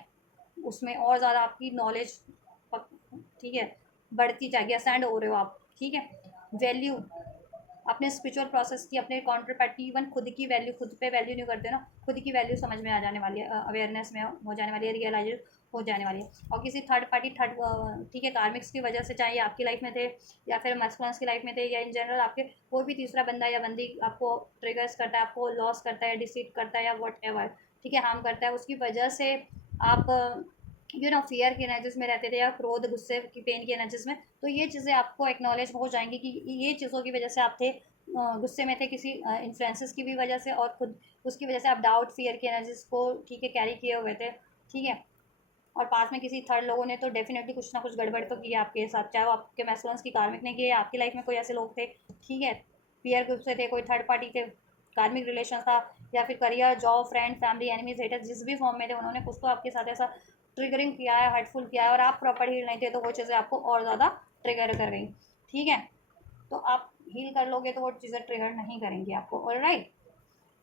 उसमें और ज़्यादा आपकी नॉलेज, ठीक है, बढ़ती जाएगी, असेंड हो रहे हो आप, ठीक है। वैल्यू, अपने स्पिरिचुअल प्रोसेस की, अपने काउंटर पार्ट की, इवन खुद की वैल्यू, खुद पे वैल्यू नहीं करते ना, खुद की वैल्यू समझ में आ जाने वाली है, अवेयरनेस में हो जाने वाली है, रियलाइज हो जाने वाली है। और किसी थर्ड पार्टी, ठीक है, कार्मिक्स की वजह से, चाहे आपकी लाइफ में थे या फिर मस्कुलेंस की लाइफ में थे, या इन जनरल आपके कोई भी तीसरा बंदा या बंदी आपको ट्रिगर्स करता है, आपको लॉस करता है, डिसीट करता है, या वट एवर, ठीक है, हार्म करता है, उसकी वजह से आप फियर की एनर्जीज में रहते थे, या क्रोध, गुस्से की, पेन की एनर्जीज में, तो ये चीज़ें आपको एक्नॉलेज हो जाएंगी कि ये चीज़ों की वजह से आप थे, गुस्से में थे किसी इन्फ्लुएंसेस की भी वजह से, और खुद उसकी वजह से आप डाउट, फियर की एनर्जीज को, ठीक है, कैरी किए हुए थे, ठीक है। और पास में किसी थर्ड लोगों ने तो डेफिनेटली कुछ ना कुछ गड़बड़ तो की है आपके साथ, चाहे वो आपके मैस्कुलेंस की कार्मिक ने किए, आपकी लाइफ में कोई ऐसे लोग थे, ठीक है, पीयर ग्रुप से थे, कोई थर्ड पार्टी थे, कार्मिक रिलेशन था, या फिर career, job, friend, family, enemies, haters, जिस भी फॉर्म में थे, उन्होंने कुछ तो आपके साथ ऐसा ट्रिगरिंग किया है, हर्टफुल किया है, और आप प्रॉपर हील नहीं थे, तो वो चीज़ें आपको और ज़्यादा ट्रिगर कर गई, ठीक है। तो आप हील कर लोगे तो वो चीज़ें ट्रिगर नहीं करेंगी आपको, ऑलराइट,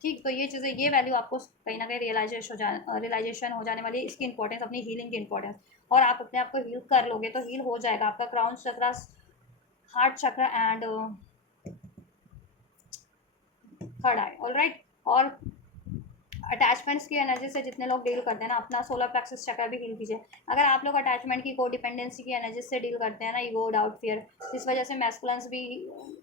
ठीक। तो ये चीज़ें, ये वैल्यू आपको कहीं ना कहीं रियलाइजेशन हो जाने वाली है, इसकी इंपॉर्टेंस, अपनी हीलिंग की इंपॉर्टेंस, और आप अपने आप को हील कर लोगे तो हील हो जाएगा आपका क्राउन चक्र, हार्ट चक्र एंड थर्ड आई, ऑलराइट। और अटैचमेंट्स की एनर्जी से जितने लोग डील करते हैं ना, अपना सोलर प्लेक्सस चक्र भी हील कीजिए। अगर आप लोग अटैचमेंट की, को डिपेंडेंसी की एनर्जी से डील करते हैं ना, ईगो, डाउट, फियर, इस वजह से मैस्कुलेंस भी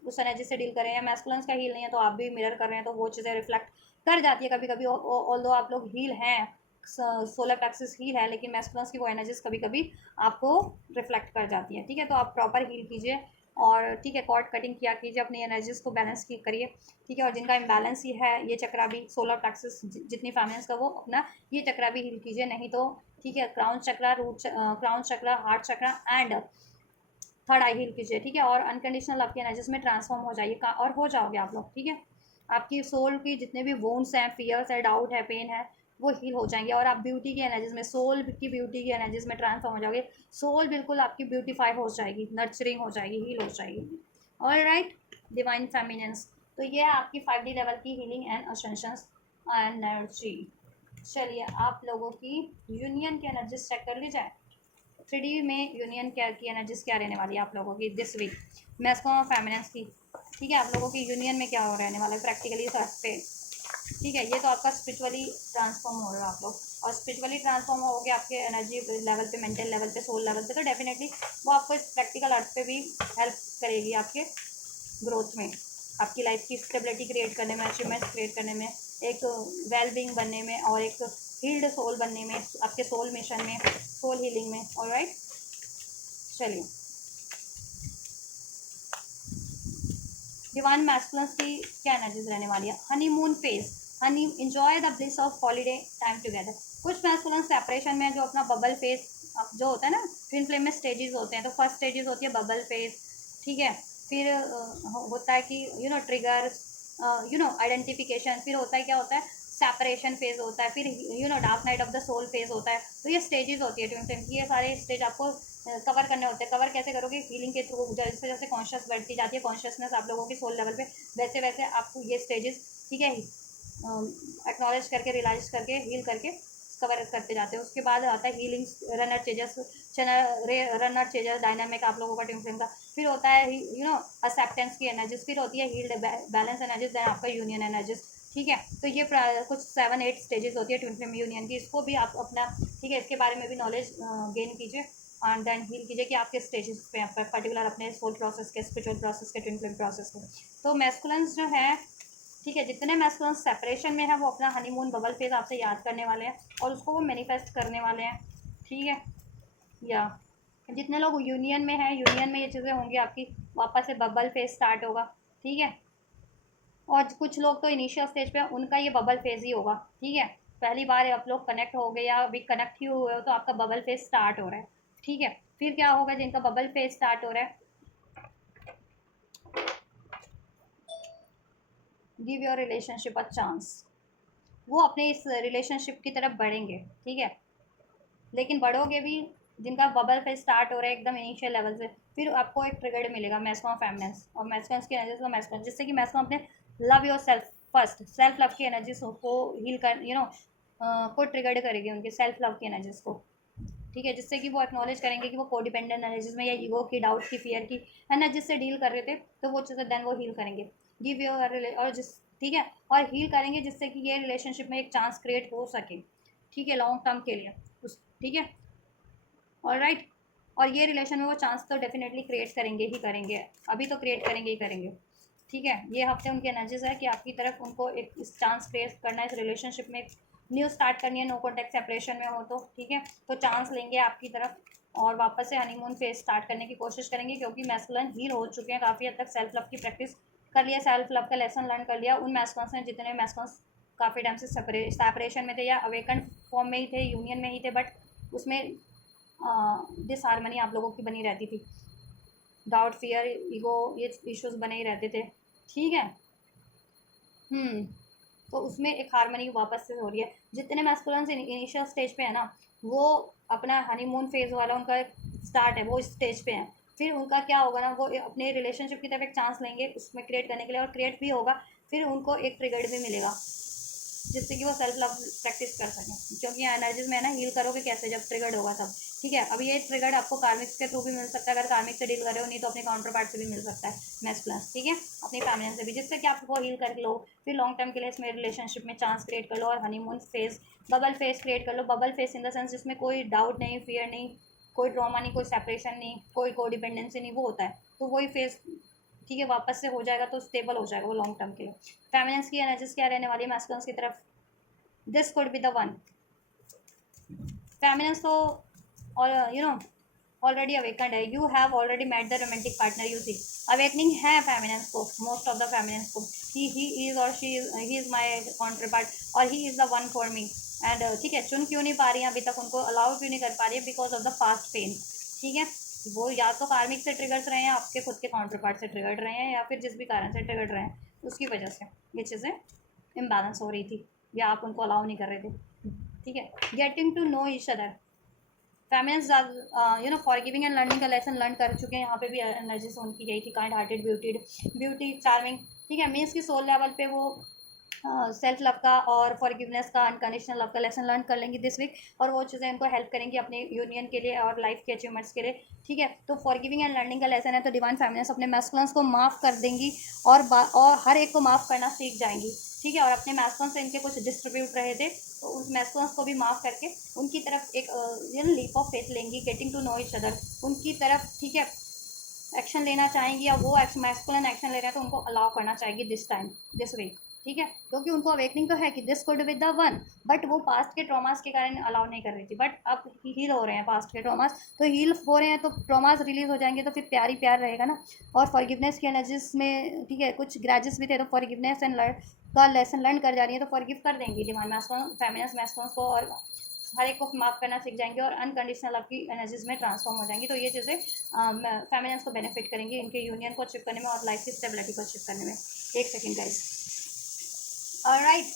उस एनर्जी से डील कर रहे हैं, मैस्कुलेंस का हील नहीं है तो आप भी मिरर कर रहे हैं, तो वो चीज़ें रिफ्लेक्ट कर जाती है कभी कभी, ऑल दो आप लोग हील हैं, सोलर प्लेक्सस हील है, लेकिन मैस्कुलेंस की वो एनर्जीज कभी कभी आपको रिफ्लेक्ट कर जाती है, ठीक है। तो आप प्रॉपर हील कीजिए, और ठीक है, कॉर्ड कटिंग किया कीजिए, अपनी एनर्जीज को बैलेंस की करिए, ठीक है। और जिनका इम्बैलेंस ही है, ये चक्रा भी, सोलर प्लेक्सस जितनी फैमिलीज का, वो अपना ये चक्रा भी हील कीजिए, नहीं तो, ठीक है, crown chakra, crown chakra, heart chakra and third eye heal कीजिए, ठीक है। और अनकंडीशनल आपकी एनर्जीज में ट्रांसफॉर्म हो जाइए, और हो जाओगे आप लोग, ठीक है। आपकी सोल की जितने भी वोन्स हैं, फियर्स है, डाउट है, पेन है, वो हील हो जाएंगे, और आप ब्यूटी की एनर्जीज में, सोल की ब्यूटी की एनर्जीज में ट्रांसफॉर्म हो जाओगे, सोल बिल्कुल आपकी ब्यूटीफाई हो जाएगी, नर्चरिंग हो जाएगी, हील हो जाएगी, ऑल राइट, डिवाइन फेमिनेंस। तो ये है आपकी 5D लेवल की हीलिंग एंड असेंशंस एनर्जी। चलिए, आप लोगों की यूनियन की एनर्जीज चेक कर ली जाए। 3D में यूनियन क्या की एनर्जीज क्या रहने वाली है आप लोगों की दिस वीक, मैस्कुलिन और फेमिनिन्स की, ठीक है। आप लोगों की यूनियन में क्या हो रहने वाला है प्रैक्टिकली पे, ठीक है। ये तो आपका स्पिरिचुअली ट्रांसफॉर्म हो रहा है आप लोग, और स्पिरिचुअली ट्रांसफॉर्म हो गया आपके एनर्जी लेवल पे, मेंटल लेवल पे, सोल लेवल पे, तो डेफिनेटली वो आपको इस प्रैक्टिकल अर्थ पे भी हेल्प करेगी आपके ग्रोथ में, आपकी लाइफ की स्टेबिलिटी क्रिएट करने में, अचीवमेंट्स क्रिएट करने में, एक वेल बींग बनने में, और एक हील्ड सोल बनने में, आपके सोल मिशन में, सोल हीलिंग में, ऑलराइट। चलिए, डिवाइन मैस्कुलिन्स की क्या एनर्जीज रहने वाली है? Honeymoon phase, Honey enjoy the bliss of holiday time together. कुछ मैस्कुलिन सेपरेशन में जो अपना बबल फेज जो होता है ना, ट्विन फ्लेम में स्टेजेस होते हैं। तो फर्स्ट स्टेजेस होती है बबल फेज, ठीक है। फिर होता है कि ट्रिगर, आइडेंटिफिकेशन। फिर होता है क्या होता है, सेपरेशन फेज होता है। फिर dark night of the soul phase होता है। तो ये स्टेजेस होती है ट्विन फ्लेम की। ये सारे स्टेज आपको कवर करने होते हैं। कवर कैसे करोगे? हीलिंग के थ्रू। जैसे जैसे कॉन्शियस बढ़ती जाती है, कॉन्शियसनेस आप लोगों की सोल लेवल पे, वैसे वैसे आपको ये स्टेजेस, ठीक है, एक्नॉलेज करके, रियलाइज करके, हील करके कवर करते जाते हैं। उसके बाद आता है healing, runner changes, runner changes dynamic आप लोगों का ट्विन फ्लेम का। फिर होता है एक्सेप्टेंस की एनर्जीज। फिर होती है हील्ड बैलेंस एनर्जीज, देन आपका यूनियन एनर्जीज, ठीक है। तो ये कुछ 7-8 स्टेजेस होती है ट्विन फ्लेम यूनियन की। इसको भी आप अपना, ठीक है, इसके बारे में भी नॉलेज गेन कीजिए एंड देन हील कीजिए कि आपके स्टेजेस पे आप पर्टिकुलर अपने सोल प्रोसेस के, स्पिरिचुअल प्रोसेस के, ट्विन फ्लेम प्रोसेस के। तो मैस्कुलिन्स जो है, ठीक है, जितने मैस्कुलिन्स सेपरेशन में है वो अपना हनीमून बबल फेज आपसे याद करने वाले हैं और उसको वो मैनिफेस्ट करने वाले हैं, ठीक है। या जितने लोग यूनियन में है, यूनियन में ये चीज़ें होंगी आपकी, वापस से बबल फेज स्टार्ट होगा, ठीक है। और कुछ लोग तो इनिशियल स्टेज पे, उनका ये बबल फेज ही होगा, ठीक है। पहली बार आप लोग कनेक्ट हो गए या अभी कनेक्ट ही हुए हो तो आपका बबल फेज स्टार्ट हो रहा है, ठीक है। फिर क्या होगा? जिनका बबल फेज स्टार्ट हो रहा है, give your relationship a chance. वो अपने इस रिलेशनशिप की तरफ बढ़ेंगे, ठीक है। लेकिन बढ़ोगे भी, जिनका बबल फेज स्टार्ट हो रहा है एकदम इनिशियल लेवल से, फिर आपको एक ट्रिगर मिलेगा मैस्कुलिन फेमिनिन और मैस्कुलिन की एनर्जीज को मैस्कुलिन, जिससे कि मैस्कुलिन अपने love your self first, self love की एनर्जीज को हील कर, को ट्रिगर करेगी, उनके सेल्फ लव की एनर्जीज को, ठीक है। जिससे कि वो एक्नॉलेज करेंगे कि वो कोडिपेंडेंट एनर्जीज में या ईगो की, डाउट की, फियर की एनर्जीज से डील कर रहे थे। तो वो चीज़ें देन वो हील करेंगे, गिव योर, और जिस, ठीक है, और हील करेंगे जिससे कि ये रिलेशनशिप में एक चांस क्रिएट हो सके, ठीक है, लॉन्ग टर्म के लिए उस, ठीक है, ऑलराइट। और ये रिलेशन में वो चांस तो डेफिनेटली क्रिएट करेंगे ही करेंगे, अभी तो क्रिएट करेंगे ही करेंगे, ठीक है। ये हफ्ते उनकी एनर्जीज है कि आपकी तरफ उनको एक इस चांस क्रिएट करना है, इस रिलेशनशिप में एक न्यू स्टार्ट करनी है, नो कॉन्टैक्ट सेपरेशन में हो तो, ठीक है। तो चांस लेंगे आपकी तरफ और वापस से हनीमून फेज स्टार्ट करने की कोशिश करेंगे, क्योंकि मैस्कुलिन हील हो चुके हैं काफ़ी हद तक, सेल्फ लव की प्रैक्टिस कर लिया, सेल्फ लव का लेसन लर्न कर लिया। उन मैस्कुलिन्स ने, जितने मैस्कुलिन्स काफ़ी टाइम से सेपरेशन में थे या अवेकन फॉर्म में ही थे, यूनियन में ही थे, बट उसमें डिसहारमनी आप लोगों की बनी रहती थी, डाउट, फियर, ईगो, ये इश्यूज बने ही रहते थे, ठीक है। तो उसमें एक हारमनी वापस से हो रही है। जितने मैस्कुलिन्स इनिशियल स्टेज पे है ना, वो अपना हनीमून फेज वाला उनका स्टार्ट है, वो इस स्टेज पे है। फिर उनका क्या होगा ना, वो अपने रिलेशनशिप की तरफ एक चांस लेंगे उसमें क्रिएट करने के लिए, और क्रिएट भी होगा। फिर उनको एक ट्रिगर भी मिलेगा जिससे कि वो सेल्फ लव प्रैक्टिस कर सकें, क्योंकि एनर्जीज में है ना, हील करोगे कैसे? जब ट्रिगर्ड होगा तब, ठीक है। अब ये ट्रिगर्ड आपको कार्मिक्स के थ्रू भी मिल सकता है, अगर कार्मिक से डील कर रहे हो, नहीं तो अपने काउंटर पार्ट से भी मिल सकता है मैस्कुलिन, ठीक है, अपनी फैमिली से भी, जिससे कि आप वो हील कर लो। फिर लॉन्ग टर्म के लिए इसमें रिलेशनशिप में चांस क्रिएट कर लो और honeymoon phase, bubble phase create कर लो। Bubble phase in the sense जिसमें कोई डाउट नहीं, फियर नहीं, कोई ट्रॉमा नहीं, कोई सेपरेशन नहीं, कोई कोडिपेंडेंसी नहीं, वो होता है। तो वही फेज, ठीक है, वापस से हो जाएगा तो स्टेबल हो जाएगा वो लॉन्ग टर्म के लिए। फेमिनिन्स की एनर्जीज क्या रहने वाली है मैस्कुलिन्स की तरफ? This could be the one. Feminines so, or already awakened है, you have already met the romantic partner, you see, awakening है feminines को, most of the feminines को, he is or she is, he is my counterpart और he is the one for me and ठीक है, चुन क्यों नहीं पा रही हैं अभी तक, उनको अलाउ क्यों नहीं कर पा रही है? Because of the past pain, ठीक है। वो या तो कार्मिक से ट्रिगर्स रहे हैं, आपके खुद के काउंटर पार्ट से ट्रिगर्ड रहे हैं, या फिर जिस भी कारण से ट्रिगर्ड रहे हैं, उसकी वजह से ये चीज़ें इम्बैलेंस हो रही थी या आप उनको अलाउ नहीं कर रहे थे, ठीक है। Getting to know each other, feminines forgiving and learning का लेसन लर्न कर चुके हैं। यहाँ पे भी एनर्जी से उनकी गई थी, काइंड हार्टेड, ब्यूटी, चार्मिंग, ठीक है। मीन्स की सोल लेवल पे वो सेल्फ लव का और फॉरगिवनेस का, अनकंडीशनल लव का लेसन लर्न कर लेंगी दिस वीक, और वो चीज़ें उनको हेल्प करेंगी अपने यूनियन के लिए और लाइफ के अचीवमेंट्स के लिए, ठीक है। तो फॉरगिविंग एंड लर्निंग का लेसन है, तो डिवाइन फेमिनिन्स अपने मैस्कुलिन्स को माफ़ कर देंगी और हर एक को माफ़ करना सीख जाएंगी, ठीक है। और अपने मैस्कुलिन्स से इनके कुछ डिस्ट्रीब्यूट रहे थे, तो उस मैस्कुलिन्स को भी माफ़ करके उनकी तरफ एक लीप ऑफ फेथ लेंगी, getting to know each other उनकी तरफ, ठीक है। एक्शन लेना चाहेंगी या वो मैस्कुलिन एक्शन ले रहे हैं तो उनको अलाउ करना चाहेगी दिस टाइम, दिस वीक, ठीक है, क्योंकि उनको अवेकनिंग तो है कि this could with the one, but वो पास्ट के ट्रॉमास के कारण अलाउ नहीं कर रही थी, बट अब हील हो रहे हैं पास्ट के ट्रॉमास, तो हील हो रहे हैं तो ट्रॉमास रिलीज हो जाएंगे, तो फिर प्यार ही प्यार रहेगा ना। और फॉरगिवनेस की एनर्जीज में, ठीक है, कुछ ग्रैजेस भी थे, तो फॉरगिवनेस एंड लर्न का लेसन लर्न कर जा रही है, तो फॉरगिव कर देंगी डिवाइन मैस्कुलिन फेमिनिन मैस्कुलिन को, और हर एक को माफ करना सीख जाएंगे और अनकंडीशनल लव की एनर्जीज में ट्रांसफॉर्म हो जाएंगी। तो ये चीज़ें फेमिनिन्स को बेनिफिट करेंगी इनके यूनियन को अचीव करने में और लाइफ की स्टेबिलिटी को अचीव करने में। एक second guys. Alright,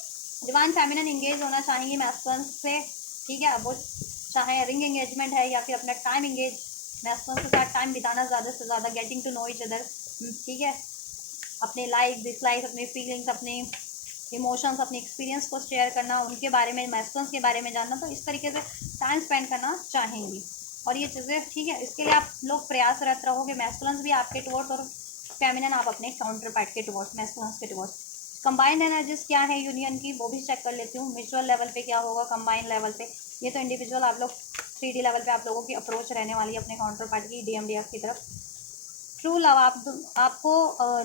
divine feminine engage होना चाहेंगी मैस्कुलिन से, ठीक है, अब वो चाहे रिंग एंगेजमेंट है या फिर अपना टाइम इंगेज मैस्कुलिन के साथ टाइम बिताना, ज़्यादा से ज़्यादा getting to know each other, ठीक है, अपने लाइक डिसलाइक, अपनी फीलिंग्स, अपनी इमोशंस, अपनी एक्सपीरियंस को शेयर करना, उनके बारे में, मैस्कुलिन्स के बारे में जानना, तो इस तरीके से टाइम स्पेंड करना चाहेंगी। और ये चीज़ें, ठीक है, इसके लिए आप लोग प्रयासरत रहोगे, मैस्कुलिन्स भी आपके टुवर्ड्स और फेमिनिन आप अपने काउंटर पार्ट के टुवर्ड्स, मैस्कुलिन्स के टुवर्ड्स। कंबाइंड एनर्जीज क्या है यूनियन की, वो भी चेक कर लेती हूँ। म्यूचुअल लेवल पे क्या होगा, कंबाइंड लेवल पे, ये तो इंडिविजुअल आप लोग 3D लेवल पे आप लोगों की अप्रोच रहने वाली है अपने काउंटर पार्ट की, DMDF की तरफ। ट्रू लव, आपको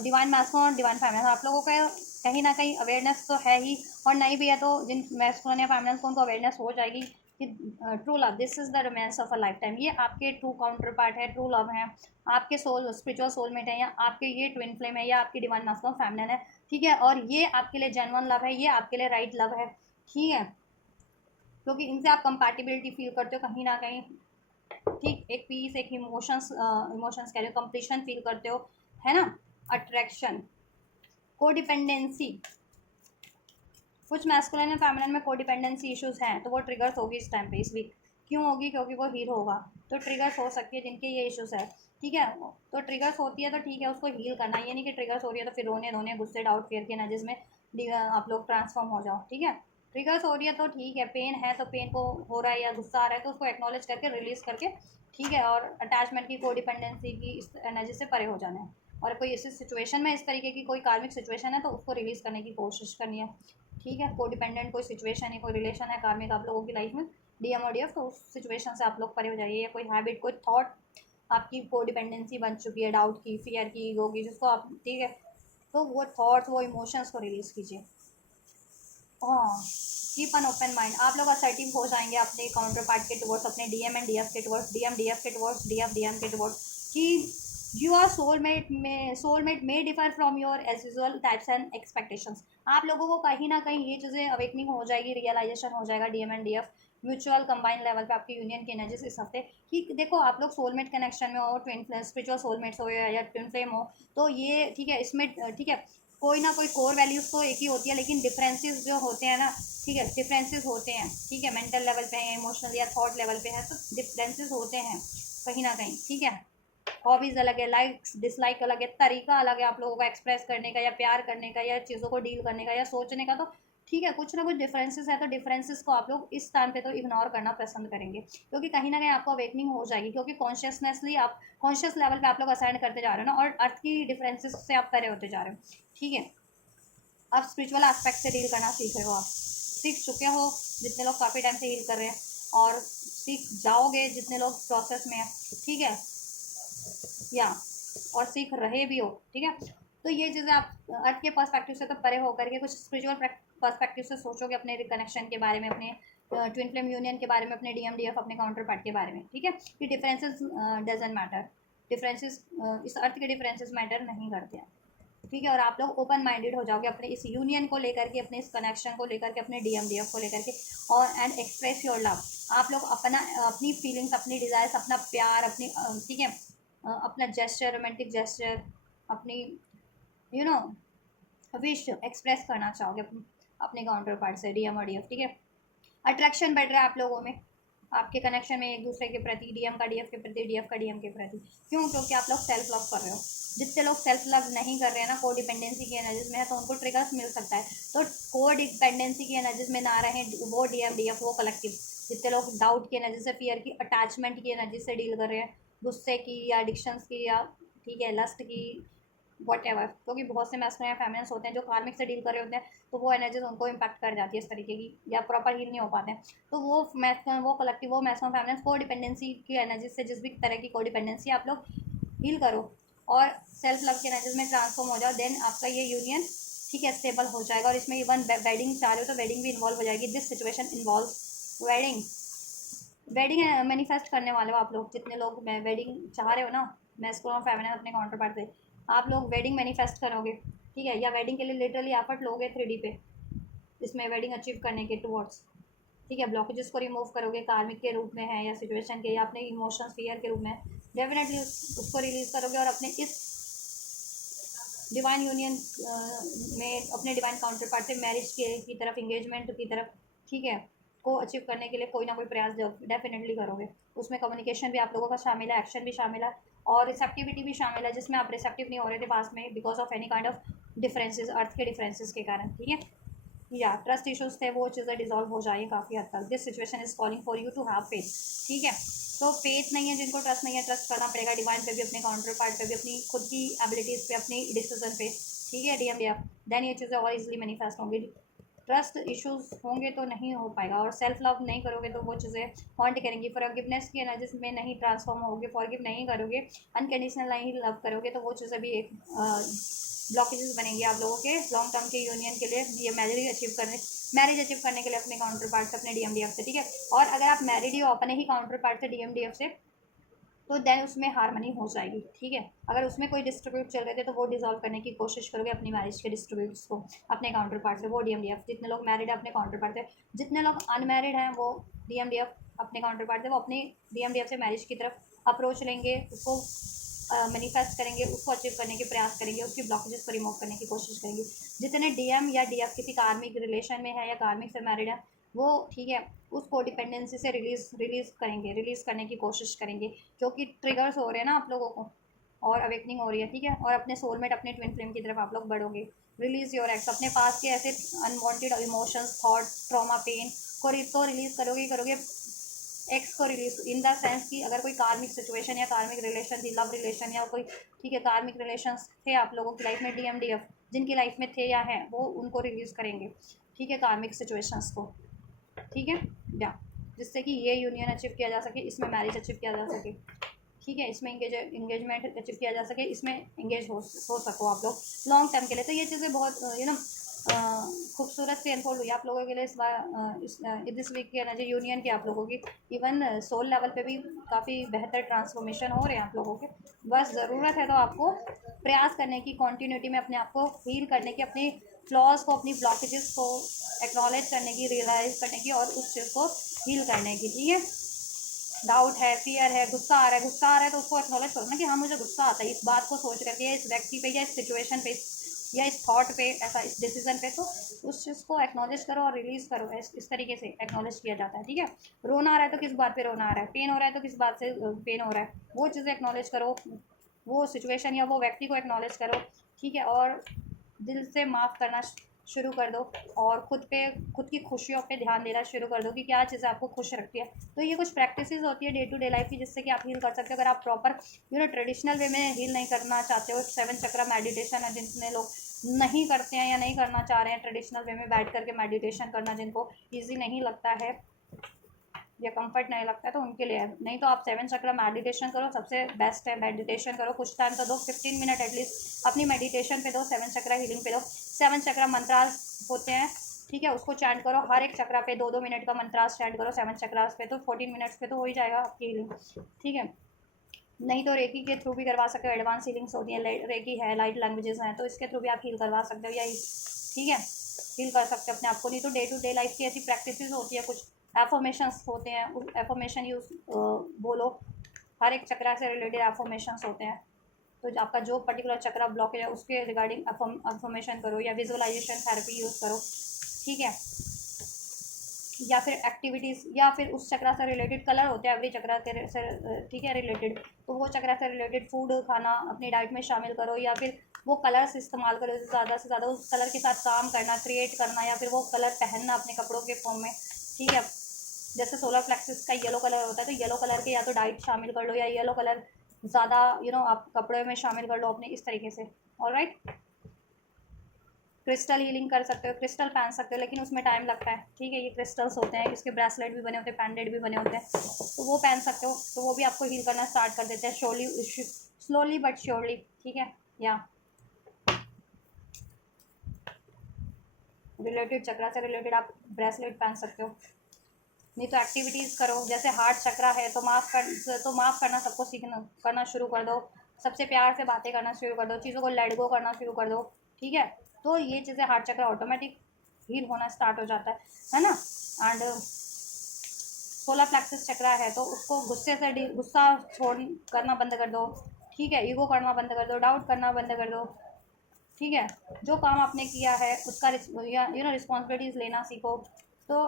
डिवाइन मैस्कुलिन और डिवाइन फेमिनिन आप लोगों का कहीं ना कहीं अवेयरनेस तो है ही, और नहीं भी है तो जिन मैस्कुलिन या फेमिनिन को उनको अवेयरनेस हो जाएगी कि true love this is the romance of a life time, ये आपके ट्रू काउंटर पार्ट है, ट्रू लव है, आपके सोल स्पिरिचुअल सोलमेट है, या आपके ये ट्विन फ्लेम है, या आपकी डिवाइन मैस्कुलिन फेमिनिन है, ठीक है, और ये आपके लिए जेन्युइन लव है, ये आपके लिए राइट लव है, ठीक है, क्योंकि इनसे आप कंपैटिबिलिटी फील करते हो कहीं ना कहीं, ठीक, एक पीस, एक इमोशंस, इमोशंस कह रहे हो, कंप्लीशन फील करते हो, है ना, अट्रैक्शन, कोडिपेंडेंसी, कुछ मैस्कुलिन एंड फेमिनिन में कोडिपेंडेंसी इश्यूज हैं, तो वो ट्रिगर्स होगी इस टाइम पे, इस वीक, क्यों होगी, क्योंकि वो हील होगा, तो ट्रिगर्स हो सकती है जिनके ये इश्यूज है, ठीक है, तो ट्रिगर्स होती है तो ठीक है, उसको हील करना, ये नहीं कि ट्रिगर्स हो रही है तो फिर रोने धोने, गुस्से, डाउट, फियर के एनर्जीज में आप लोग ट्रांसफॉर्म हो जाओ, ठीक है, ट्रिगर्स हो रही है तो ठीक है, पेन है तो पेन को हो रहा है या गुस्सा आ रहा है तो उसको एक्नॉलेज करके रिलीज करके, ठीक है, और अटैचमेंट की, कोडिपेंडेंसी की इस एनर्जी से परे हो जाना है, और कोई ऐसी सिचुएशन में, इस तरीके की कोई कार्मिक सिचुएशन है तो उसको रिलीज करने की कोशिश करनी है, ठीक है, कोडिपेंडेंट कोई सिचुएशन है, कोई रिलेशन है कार्मिक आप लोगों की लाइफ में, DM और DF, तो उस सिचुएशन से आप लोग परे हो जाइए, या कोई हैबिट, कोई थॉट आपकी कोडिपेंडेंसी बन चुकी है, डाउट की, फियर की, ईगो की, जिसको आप, ठीक है, तो वो थॉट्स, वो इमोशंस को रिलीज कीजिए। हाँ, कीप एन ओपन माइंड, आप लोग असर्टिव हो जाएंगे अपने काउंटर पार्ट के टुवर्ड्स, अपने DM एंड DF के टुवर्ड्स, DM DF के टुवर्ड्स, DF DM के टुवर्ड्स, कि योर सोलमेट में differ from your age usual types and expectations, आप लोगों को कहीं ना कहीं ये चीज़ें अवेकनिंग हो जाएगी, रियलाइजेशन हो जाएगा, DM and DF mutual combine level पे आपकी यूनियन की एनर्जीज इस हफ्ते, कि देखो आप लोग सोलमेट कनेक्शन में हो, ट्विन स्पिरिचुअल सोलमेट्स हो या ट्विन फ्लेम हो, तो ये ठीक है, इसमें ठीक है, कोई ना कोई कोर वैल्यूज़ तो एक ही होती है, लेकिन डिफरेंसेस जो होते हैं ना, ठीक है, डिफरेंसेस होते हैं, ठीक है, मेंटल लेवल पे है, इमोशनल या थॉट लेवल पे है, तो डिफरेंसेस होते हैं कहीं ना कहीं, ठीक है, हॉबीज़ अलग है, लाइक्स डिसलाइक अलग है, तरीका अलग है आप लोगों का एक्सप्रेस करने का या प्यार करने का या चीज़ों को डील करने का या सोचने का, तो ठीक है, कुछ ना कुछ डिफरेंसेस है, तो डिफरेंसेस को आप लोग इस टाइम पे तो इग्नोर करना पसंद करेंगे, क्योंकि कहीं ना कहीं आपको अवेकनिंग हो जाएगी, क्योंकि कॉन्शियसनेसली आप कॉन्शियस लेवल पे आप लोग असाइन करते जा रहे हो ना, और अर्थ की डिफरेंसेस से आप परे होते जा रहे हो, ठीक है, आप स्पिरिचुअल एस्पेक्ट से डील करना सीख रहे हो, आप सीख चुके हो जितने लोग काफ़ी टाइम से हील कर रहे हैं, और सीख जाओगे जितने लोग प्रोसेस में हैं, ठीक है, या और सीख रहे भी हो, ठीक है, तो ये चीज़ें आप अर्थ के पर्सपेक्टिव से तो परे होकर के कुछ स्पिरिचुअल पर्सपेक्टिव से सोचोगे अपने रिकनेक्शन के बारे में, अपने ट्विन फ्लेम यूनियन के बारे में, अपने DMDF अपने काउंटर पार्ट के बारे में, ठीक है, कि डिफरेंसेस डजेंट मैटर, डिफरेंसेस इस अर्थ के डिफरेंसेस मैटर नहीं करते हैं, ठीक है, और आप लोग ओपन माइंडेड हो जाओगे अपने इस यूनियन को लेकर के, अपने इस कनेक्शन को लेकर के, अपने DMDF को लेकर के, और एंड एक्सप्रेस योर लव, आप लोग अपना अपनी फीलिंग्स, अपनी डिज़ायर्स, अपना प्यार, अपनी ठीक है, अपना जेस्चर, रोमांटिक जेस्चर, अपनी यू नो विश एक्सप्रेस करना चाहोगे अपने काउंटर पार्ट से, DM और DF, ठीक है, अट्रैक्शन बढ़ रहा है आप लोगों में, आपके कनेक्शन में एक दूसरे के प्रति, DM का DF के प्रति, DF का DM के प्रति, क्यों, क्योंकि आप लोग सेल्फ लव कर रहे हो, जितने लोग सेल्फ लव नहीं कर रहे हैं ना, को डिपेंडेंसी की एनर्जीज में है, तो उनको ट्रिगर्स मिल सकता है, तो को डिपेंडेंसी की एनर्जीज में ना रहें, वो DMDF वो कलेक्टिव, जितने लोग डाउट की एनर्जी से, फियर की, अटैचमेंट की एनर्जी से डील कर रहे हैं, गुस्से की या एडिक्शंस की, या ठीक है, लस्ट की, वट एवर, क्योंकि बहुत से मैस्कुलिन फेमिनिन्स होते हैं जो कार्मिक से डील कर रहे होते हैं, तो वो एनर्जीज उनको इम्पैक्ट कर जाती है इस तरीके की, या प्रॉपर हील नहीं हो पाते हैं, तो वो कलेक्टिव, वो मैस्कुलिन फेमिनिन्स को डिपेंडेंसी की एनर्जी से, जिस भी तरह की को डिपेंडेंसी आप लोग हील करो और सेल्फ लव के एनर्जीज में ट्रांसफॉर्म हो जाओ, देन आपका ये यूनियन ठीक है स्टेबल हो जाएगा। और इसमें इवन वेडिंग चाह रहे हो तो वेडिंग भी इन्वॉल्व हो जाएगी। This situation involve wedding. Wedding manifest करने वाले हो आप लोग, जितने लोग मैं वेडिंग चाह रहे हो ना, मैस्कुलिन और फेमिनिन अपने काउंटर पार्ट से, आप लोग वेडिंग मैनिफेस्ट करोगे ठीक है, या वेडिंग के लिए लिटरली एफर्ट लोगे 3D पे, इसमें वेडिंग अचीव करने के टुवर्ड्स ठीक है। ब्लॉकेजेस को रिमूव करोगे, कार्मिक के रूप में है या सिचुएशन के या अपने इमोशंस फियर के रूप में, डेफिनेटली उसको रिलीज करोगे और अपने इस डिवाइन यूनियन में अपने डिवाइन काउंटर पार्ट से मैरिज के की तरफ, इंगेजमेंट की तरफ ठीक है को अचीव करने के लिए कोई ना कोई प्रयास डेफिनेटली करोगे। उसमें कम्युनिकेशन भी आप लोगों का शामिल है, एक्शन भी शामिल है और रिसेप्टिविटी भी शामिल है, जिसमें आप रिसेप्टिव नहीं हो रहे थे पास में because of any kind of differences, earth के डिफरेंसेस के कारण ठीक है। या ट्रस्ट इश्यूज थे वो चीज़ें डिजॉल्व हो जाएंगी काफ़ी हद तक। This situation is calling for you to have faith ठीक है। तो फेथ नहीं है जिनको, ट्रस्ट नहीं है, ट्रस्ट करना पड़ेगा डिवाइन पे भी, अपने काउंटर पार्ट पे भी, अपनी खुद की एबिलिटीज़ पे, अपनी डिसीजन पे ठीक है। DMDF देन ये चीज़ें और इजीली मैनिफेस्ट होंगी। ट्रस्ट इश्यूज होंगे तो नहीं हो पाएगा, और सेल्फ लव नहीं करोगे तो वो चीज़ें हॉन्ट करेंगी। फॉरगिवनेस की एनर्जी में नहीं ट्रांसफॉर्म होगे, फॉरगिव नहीं करोगे, अनकंडीशनल नहीं लव करोगे तो वो चीज़ें भी एक ब्लॉकेजेस बनेंगी आप लोगों के लॉन्ग टर्म के यूनियन के लिए, ये मैरिज अचीव करने के लिए अपने काउंटर पार्ट से, अपने DMDF से ठीक है। और अगर आप मैरिड ही हो अपने ही काउंटर पार्ट से DMDF से, तो देन उसमें हारमनी हो जाएगी ठीक है। अगर उसमें कोई डिस्ट्रीब्यूट चल रहे थे तो वो डिजॉल्व करने की कोशिश करोगे अपनी मैरिज के डिस्ट्रीब्यूट्स को अपने काउंटर पार्ट से, वो DMDF। जितने लोग मैरिड है अपने काउंटर पार्ट से, जितने लोग अनमैरिड हैं वो DMDF अपने काउंटर पार्ट से, वो अपनी DMDF से मैरिज की तरफ अप्रोच लेंगे, उसको मैनिफेस्ट करेंगे, उसको अचीव करने के प्रयास करेंगे, उसकी ब्लॉकेजेस को रिमूव करने की कोशिश करेंगे। जितने DM या DF किसी कार्मिक रिलेशन में है या कार्मिक से मैरिड है वो ठीक है उसको डिपेंडेंसी से रिलीज करेंगे, रिलीज करने की कोशिश करेंगे, क्योंकि ट्रिगर्स हो रहे हैं ना आप लोगों को और अवेकनिंग हो रही है ठीक है। और अपने सोलमेट, अपने ट्विन फ्लेम की तरफ आप लोग बढ़ोगे। रिलीज योर एक्स, अपने पास के ऐसे unwanted emotions, thought, trauma, pain को तो रिलीज करोगे एक्स को रिलीज इन द सेंस कि अगर कोई कार्मिक सिचुएशन या कार्मिक रिलेशन थी, लव रिलेशन या कोई ठीक है कार्मिक रिलेशंस थे आप लोगों की लाइफ में, DMDF जिनकी लाइफ में थे या हैं वो उनको रिलीज करेंगे ठीक है, कार्मिक सिचुएशंस को ठीक है या, जिससे कि ये यूनियन अचीव किया जा सके, इसमें मैरिज अचीव किया जा सके ठीक है, इसमें इंगेजमेंट अचीव किया जा सके, इसमें इंगेज हो सको आप लोग लॉन्ग टर्म के लिए। तो ये चीज़ें बहुत खूबसूरत से अनफोल्ड हुई आप लोगों के लिए इस बार दिस वीक की एनर्जी यूनियन की आप लोगों की। इवन सोल लेवल पे भी काफ़ी बेहतर ट्रांसफॉर्मेशन हो रहे हैं आप लोगों के। बस ज़रूरत है तो आपको प्रयास करने की, कॉन्टीन्यूटी में अपने आप को हील करने की, अपनी फ्लॉज को, अपनी ब्लॉकेजेस को एक्नॉलेज करने की, रियलाइज करने की और उस चीज़ को हील करने की ठीक है। डाउट है, फियर है, गुस्सा आ रहा है तो उसको एक्नॉलेज करो ना कि हाँ मुझे गुस्सा आता है इस बात को सोच करके, इस व्यक्ति पे या इस सिचुएशन पे या इस थॉट पे, ऐसा इस डिसीजन पे, तो उस चीज़ को एक्नॉलेज करो और रिलीज करो। इस तरीके से एक्नॉलेज किया जाता है ठीक है। रोना आ रहा है तो किस बात पे रोना आ रहा है, पेन हो रहा है तो किस बात से पेन हो रहा है, वो चीज़ें एक्नॉलेज करो, वो सिचुएशन या वो व्यक्ति को एक्नॉलेज करो ठीक है। और दिल से माफ़ करना शुरू कर दो और खुद की खुशियों पे ध्यान देना शुरू कर दो कि क्या चीज़ें आपको खुश रखती है। तो ये कुछ प्रैक्टिसेस होती है डे टू डे लाइफ की, जिससे कि आप हील कर सकते हो। अगर आप प्रॉपर ट्रेडिशनल वे में हील नहीं करना चाहते हो, 7 चक्र मेडिटेशन है जितने लोग नहीं करते हैं या नहीं करना चाह रहे हैं ट्रेडिशनल वे में बैठ करके मेडिटेशन करना, जिनको ईजी नहीं लगता है या कंफर्ट नहीं लगता है, तो उनके लिए है। नहीं तो आप 7 चक्र मेडिटेशन करो, सबसे बेस्ट है। मेडिटेशन करो, कुछ टाइम तो दो, 15 मिनट एटलीस्ट अपनी मेडिटेशन पे दो, 7 चक्र हीलिंग पे दो। 7 चक्र मंत्रास होते हैं ठीक है, उसको चैंट करो हर एक चक्रा पे 2-2 मिनट का मंत्रास चैंट करो 7 चक्रास पे, तो 14 मिनट्स पे तो हो ही जाएगा आपकी हीलिंग ठीक है। नहीं तो रेकी के थ्रू भी करवा सकते हो, एडवांस हीलिंग्स होती है, रेकी है, लाइट लैंग्वेजेस हैं, तो इसके थ्रू भी आप हील करवा सकते हो या ठीक है हील कर सकते हो अपने आप को। नहीं तो डे टू डे लाइफ की ऐसी प्रैक्टिसेस होती है, कुछ एफर्मेशंस होते हैं, उस एफर्मेशन यूज बोलो, हर एक चक्रा से रिलेटेड एफर्मेशंस होते हैं। तो आपका जो पर्टिकुलर चक्रा ब्लॉकेज है उसके रिगार्डिंग एफर्मेशन करो या विजुअलाइजेशन थेरेपी यूज़ करो ठीक है। या फिर एक्टिविटीज़ या फिर उस चक्रा से रिलेटेड कलर होते हैं एवरी चक्रा के से ठीक है रिलेटेड, तो वो चक्रा से रिलेटेड फूड खाना अपनी डाइट में शामिल करो या फिर वो कलर्स इस्तेमाल करो, ज़्यादा से ज़्यादा उस कलर के साथ काम करना, क्रिएट करना, या फिर वो कलर पहनना अपने कपड़ों के फॉर्म में ठीक है। जैसे सोलर प्लेक्सिस का येलो कलर होता है तो येलो कलर के या तो डाइट शामिल कर लो या येलो कलर ज़्यादा आप कपड़े में शामिल कर लो अपने, इस तरीके से। ऑलराइट, क्रिस्टल हीलिंग कर सकते हो, क्रिस्टल पहन सकते हो, लेकिन उसमें टाइम लगता है ठीक है। ये क्रिस्टल्स होते हैं, इसके ब्रेसलेट भी बने होते हैं, पेंडेंट भी बने होते हैं, तो वो पहन सकते हो, तो वो भी आपको हील करना स्टार्ट कर देते हैं स्लोली बट श्योरली, ठीक है। या रिलेटेड चक्रा से रिलेटेड आप ब्रेसलेट पहन सकते हो। नहीं तो एक्टिविटीज़ करो, जैसे हार्ट चक्रा है तो माफ़ करना सबको सीखना करना शुरू कर दो। सबसे प्यार से बातें करना शुरू कर दो, चीज़ों को लेट गो करना शुरू कर दो, ठीक है। तो ये चीज़ें हार्ट चक्रा ऑटोमेटिक हील होना स्टार्ट हो जाता है ना। एंड सोलर प्लेक्सस चक्रा है तो उसको गुस्सा छोड़ करना बंद कर दो, ठीक है। ईगो करना बंद कर दो, डाउट करना बंद कर दो, ठीक है। जो काम आपने किया है उसका रिस्पॉन्सिबिलिटीज़ लेना सीखो। तो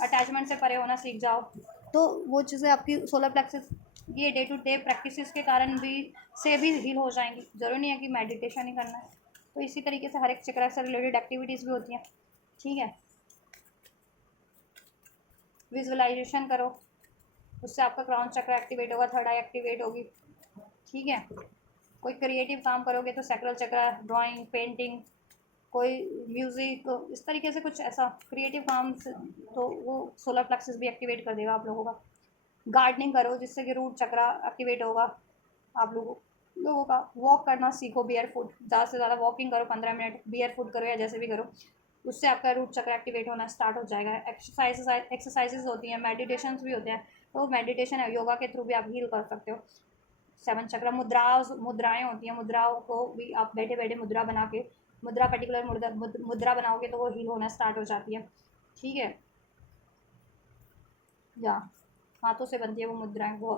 अटैचमेंट से परे होना सीख जाओ। तो वो चीज़ें आपकी सोलर प्लेक्सस ये डे टू डे प्रैक्टिसेस के कारण भी से भी हील हो जाएंगी। ज़रूरी नहीं है कि मेडिटेशन ही करना है। तो इसी तरीके से हर एक चक्र से रिलेटेड एक्टिविटीज़ भी होती हैं, ठीक है। विजुअलाइजेशन करो, उससे आपका क्राउन चक्र एक्टिवेट होगा, थर्ड आई एक्टिवेट होगी, ठीक है। कोई क्रिएटिव काम करोगे तो सैक्रल चक्र, ड्राइंग, पेंटिंग, कोई म्यूज़िक, इस तरीके से कुछ ऐसा क्रिएटिव काम तो वो सोलर प्लेक्सस भी एक्टिवेट कर देगा आप लोगों का। गार्डनिंग करो जिससे कि रूट चक्र एक्टिवेट होगा। आप लोगों का वॉक करना सीखो, बियर फुट, ज़्यादा से ज़्यादा वॉकिंग करो, 15 मिनट बियर फुट करो या जैसे भी करो, उससे आपका रूट चक्र एक्टिवेट होना स्टार्ट हो जाएगा। एक्सरसाइजेज होती हैं, मेडिटेशंस भी होते हैं, तो मेडिटेशन है योगा के थ्रू भी आप हील कर सकते हो। 7 चक्र मुद्राएं होती हैं, मुद्राओं को भी आप बैठे बैठे मुद्रा बना के पर्टिकुलर मुद्रा बनाओगे तो वो हील होना स्टार्ट हो जाती है, ठीक है। या हाथों से बनती है वो मुद्राएं। वो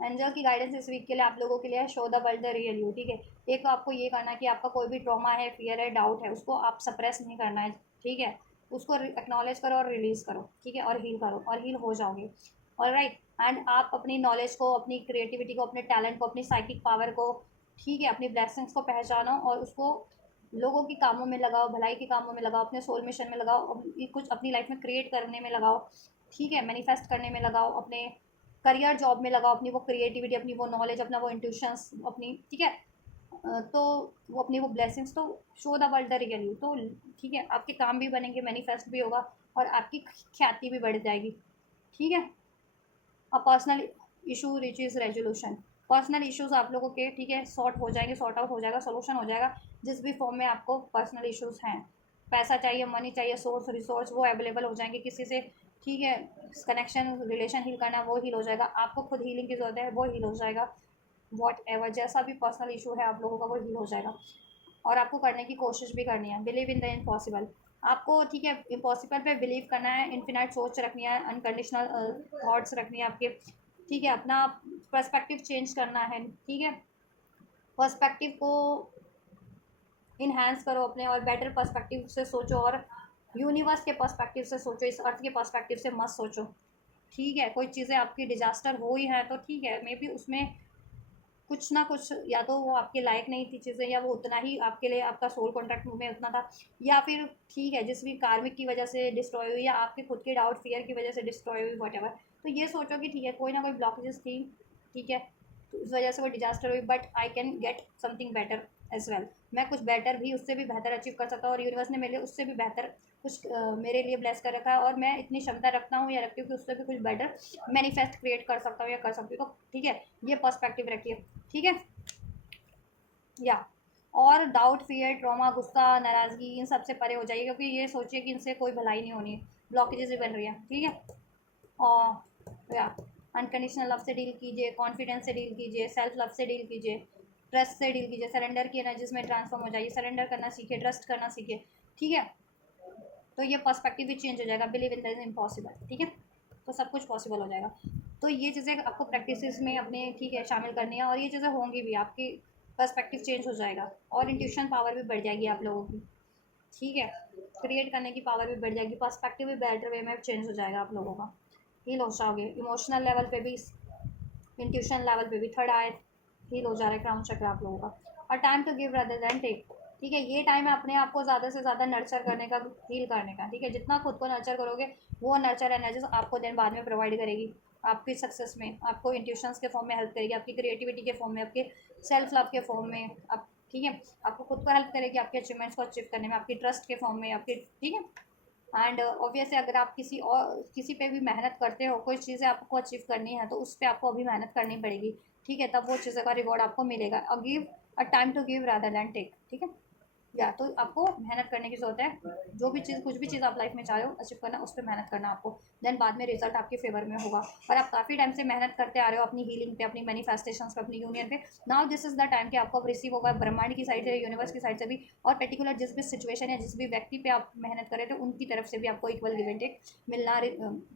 एंजल की गाइडेंस इस वीक के लिए आप लोगों के लिए है, show the world the real you, ठीक है। एक तो आपको ये करना है कि आपका कोई भी ट्रॉमा है, फियर है, डाउट है, उसको आप सप्रेस नहीं करना है, ठीक है। उसको एक्नॉलेज करो और रिलीज़ करो, ठीक है, और हील करो और हील हो जाओगे। और राइट, एंड आप अपनी नॉलेज को, अपनी क्रिएटिविटी को, अपने टैलेंट को, अपनी साइकिक पावर को, ठीक है, अपनी ब्लेसिंग्स को पहचानो और उसको लोगों के कामों में लगाओ, भलाई के कामों में लगाओ, अपने सोल मिशन में लगाओ, कुछ अपनी लाइफ में क्रिएट करने में लगाओ, ठीक है, मैनिफेस्ट करने में लगाओ, अपने करियर जॉब में लगाओ, अपनी वो क्रिएटिविटी, अपनी वो नॉलेज, अपना वो इंट्यूशंस अपनी, ठीक है। तो वो अपनी वो ब्लेसिंग्स तो show the world the real you, तो ठीक है, आपके काम भी बनेंगे, मैनिफेस्ट भी होगा और आपकी ख्याति भी बढ़ जाएगी, ठीक है। अब personal issue reaches resolution, personal issues आप लोगों के, ठीक है, सॉर्ट हो जाएंगे, सॉर्ट आउट हो जाएगा, सोल्यूशन हो जाएगा। जिस भी फॉर्म में आपको पर्सनल इश्यूज हैं, पैसा चाहिए, मनी चाहिए, सोर्स रिसोर्स, वो अवेलेबल हो जाएंगे किसी से, ठीक है। कनेक्शन रिलेशन हील करना, वो हील हो जाएगा। आपको खुद हीलिंग की जरूरत है, वो हील हो जाएगा। वॉट एवर जैसा भी पर्सनल इशू है आप लोगों का, वो हील हो जाएगा। और आपको करने की कोशिश भी करनी है, बिलीव इन द इम्पॉसिबल। आपको, ठीक है, इम्पॉसिबल पे बिलीव करना है, इन्फिनाइट सोच रखनी है, अनकंडीशनल थॉट्स रखनी है आपके, ठीक है। अपना पर्सपेक्टिव चेंज करना है, ठीक है। पर्सपेक्टिव को इन्हांस करो अपने, और बेटर पर्सपेक्टिव से सोचो, और यूनिवर्स के पर्सपेक्टिव से सोचो, इस अर्थ के पर्सपेक्टिव से मत सोचो, ठीक है। कोई चीज़ें आपकी डिजास्टर हो ही है तो ठीक है, मे बी उसमें कुछ ना कुछ, या तो वो आपके लायक नहीं थी चीज़ें, या वो उतना ही आपके लिए, आपका सोल कॉन्ट्रैक्ट में उतना था, या फिर ठीक है जिस भी कार्मिक की वजह से डिस्ट्रॉय हुई, या आपके खुद के डाउट फियर की वजह से डिस्ट्रॉय हुई, वट एवर। तो ये सोचो कि ठीक है, कोई ना कोई ब्लॉकेजेस थी, ठीक है, तो उस वजह से वो डिजास्टर हुई, but I can get something better as well. मैं कुछ बेटर भी, उससे भी बेहतर अचीव कर सकता हूँ, और यूनिवर्स ने मेरे लिए उससे भी बेहतर कुछ मेरे लिए ब्लेस कर रखा है, और मैं इतनी क्षमता रखता हूँ या रखती हूँ कि उससे भी कुछ बेटर मैनिफेस्ट क्रिएट कर सकता हूँ या कर सकती हूँ। तो ठीक है, ये पर्सपेक्टिव रखिए, ठीक है। या और डाउट, फियर, ट्रॉमा, गुस्सा, नाराज़गी, इन सब से परे हो जाइए, क्योंकि ये सोचिए कि इनसे कोई भलाई नहीं होनी है, ब्लॉकेजेस ही बन रही है, ठीक है। और या अनकंडीशनल लव से डील कीजिए, कॉन्फिडेंस से डील कीजिए, सेल्फ लव से डील कीजिए, ट्रस्ट से डील कीजिए, सरेंडर की एनर्जीज में ट्रांसफॉर्म हो जाइए, सरेंडर करना सीखिए, ट्रस्ट करना सीखिए, ठीक है। तो ये पर्सपेक्टिव भी चेंज हो जाएगा, बिलीव इन द इम्पॉसिबल, ठीक है। तो सब कुछ पॉसिबल हो जाएगा। तो ये चीज़ें आपको प्रैक्टिसेस में अपने, ठीक है, शामिल करनी है, और ये चीज़ें होंगी भी, आपकी पर्सपेक्टिव चेंज हो जाएगा, और इंट्यूशन पावर भी बढ़ जाएगी आप लोगों की, ठीक है। क्रिएट करने की पावर भी बढ़ जाएगी, पर्सपेक्टिव भी बेटर वे में चेंज हो जाएगा आप लोगों का, हील हो जाओगे। इमोशनल लेवल पे भी, इंट्यूशन लेवल पे भी थर्ड आई हील हो जा रहा है, क्राउन चक्र आप लोगों का। और time to give rather than take, ठीक है। ये टाइम है अपने आप को ज़्यादा से ज़्यादा नर्चर करने का, हील करने का, ठीक है। जितना खुद को नर्चर करोगे, वो नर्चर एनर्जीज आपको देन बाद में प्रोवाइड करेगी, आपकी सक्सेस में आपको इंट्यूशंस के फॉर्म में हेल्प करेगी, आपकी क्रिएटिविटी के फॉर्म में, आपके सेल्फ लव के फॉर्म में, आप, ठीक है, आपको खुद को हेल्प करेगी आपके अचीवमेंट्स को अचीव करने में, आपकी ट्रस्ट के फॉर्म में, आपके, ठीक है। एंड ऑब्वियसली अगर आप किसी पे भी मेहनत करते हो, कोई चीज़ें आपको अचीव करनी है, तो उस पर आपको अभी मेहनत करनी पड़ेगी, ठीक है, तब वो चीज़ों का रिवॉर्ड आपको मिलेगा। Give a time to give rather than take, ठीक है। या तो आपको मेहनत करने की ज़रूरत है, जो भी चीज़ कुछ भी चीज़ आप लाइफ में चाह रहे हो अचीव करना, उस पर मेहनत करना आपको, देन बाद में रिजल्ट आपके फेवर में होगा। और आप काफ़ी टाइम से मेहनत करते आ रहे हो अपनी हीलिंग पे, अपनी मैनिफेस्टेशंस पे, अपनी यूनियन पे। Now this is the time कि आपको अब रिसीव होगा ब्रह्मांड की साइड से, यूनिवर्स की साइड से भी, और पर्टिकुलर जिस भी सिचुएशन या जिस भी व्यक्ति पे आप मेहनत कर रहे थे उनकी तरफ से भी आपको इक्वल गिव एंड टेक मिलना,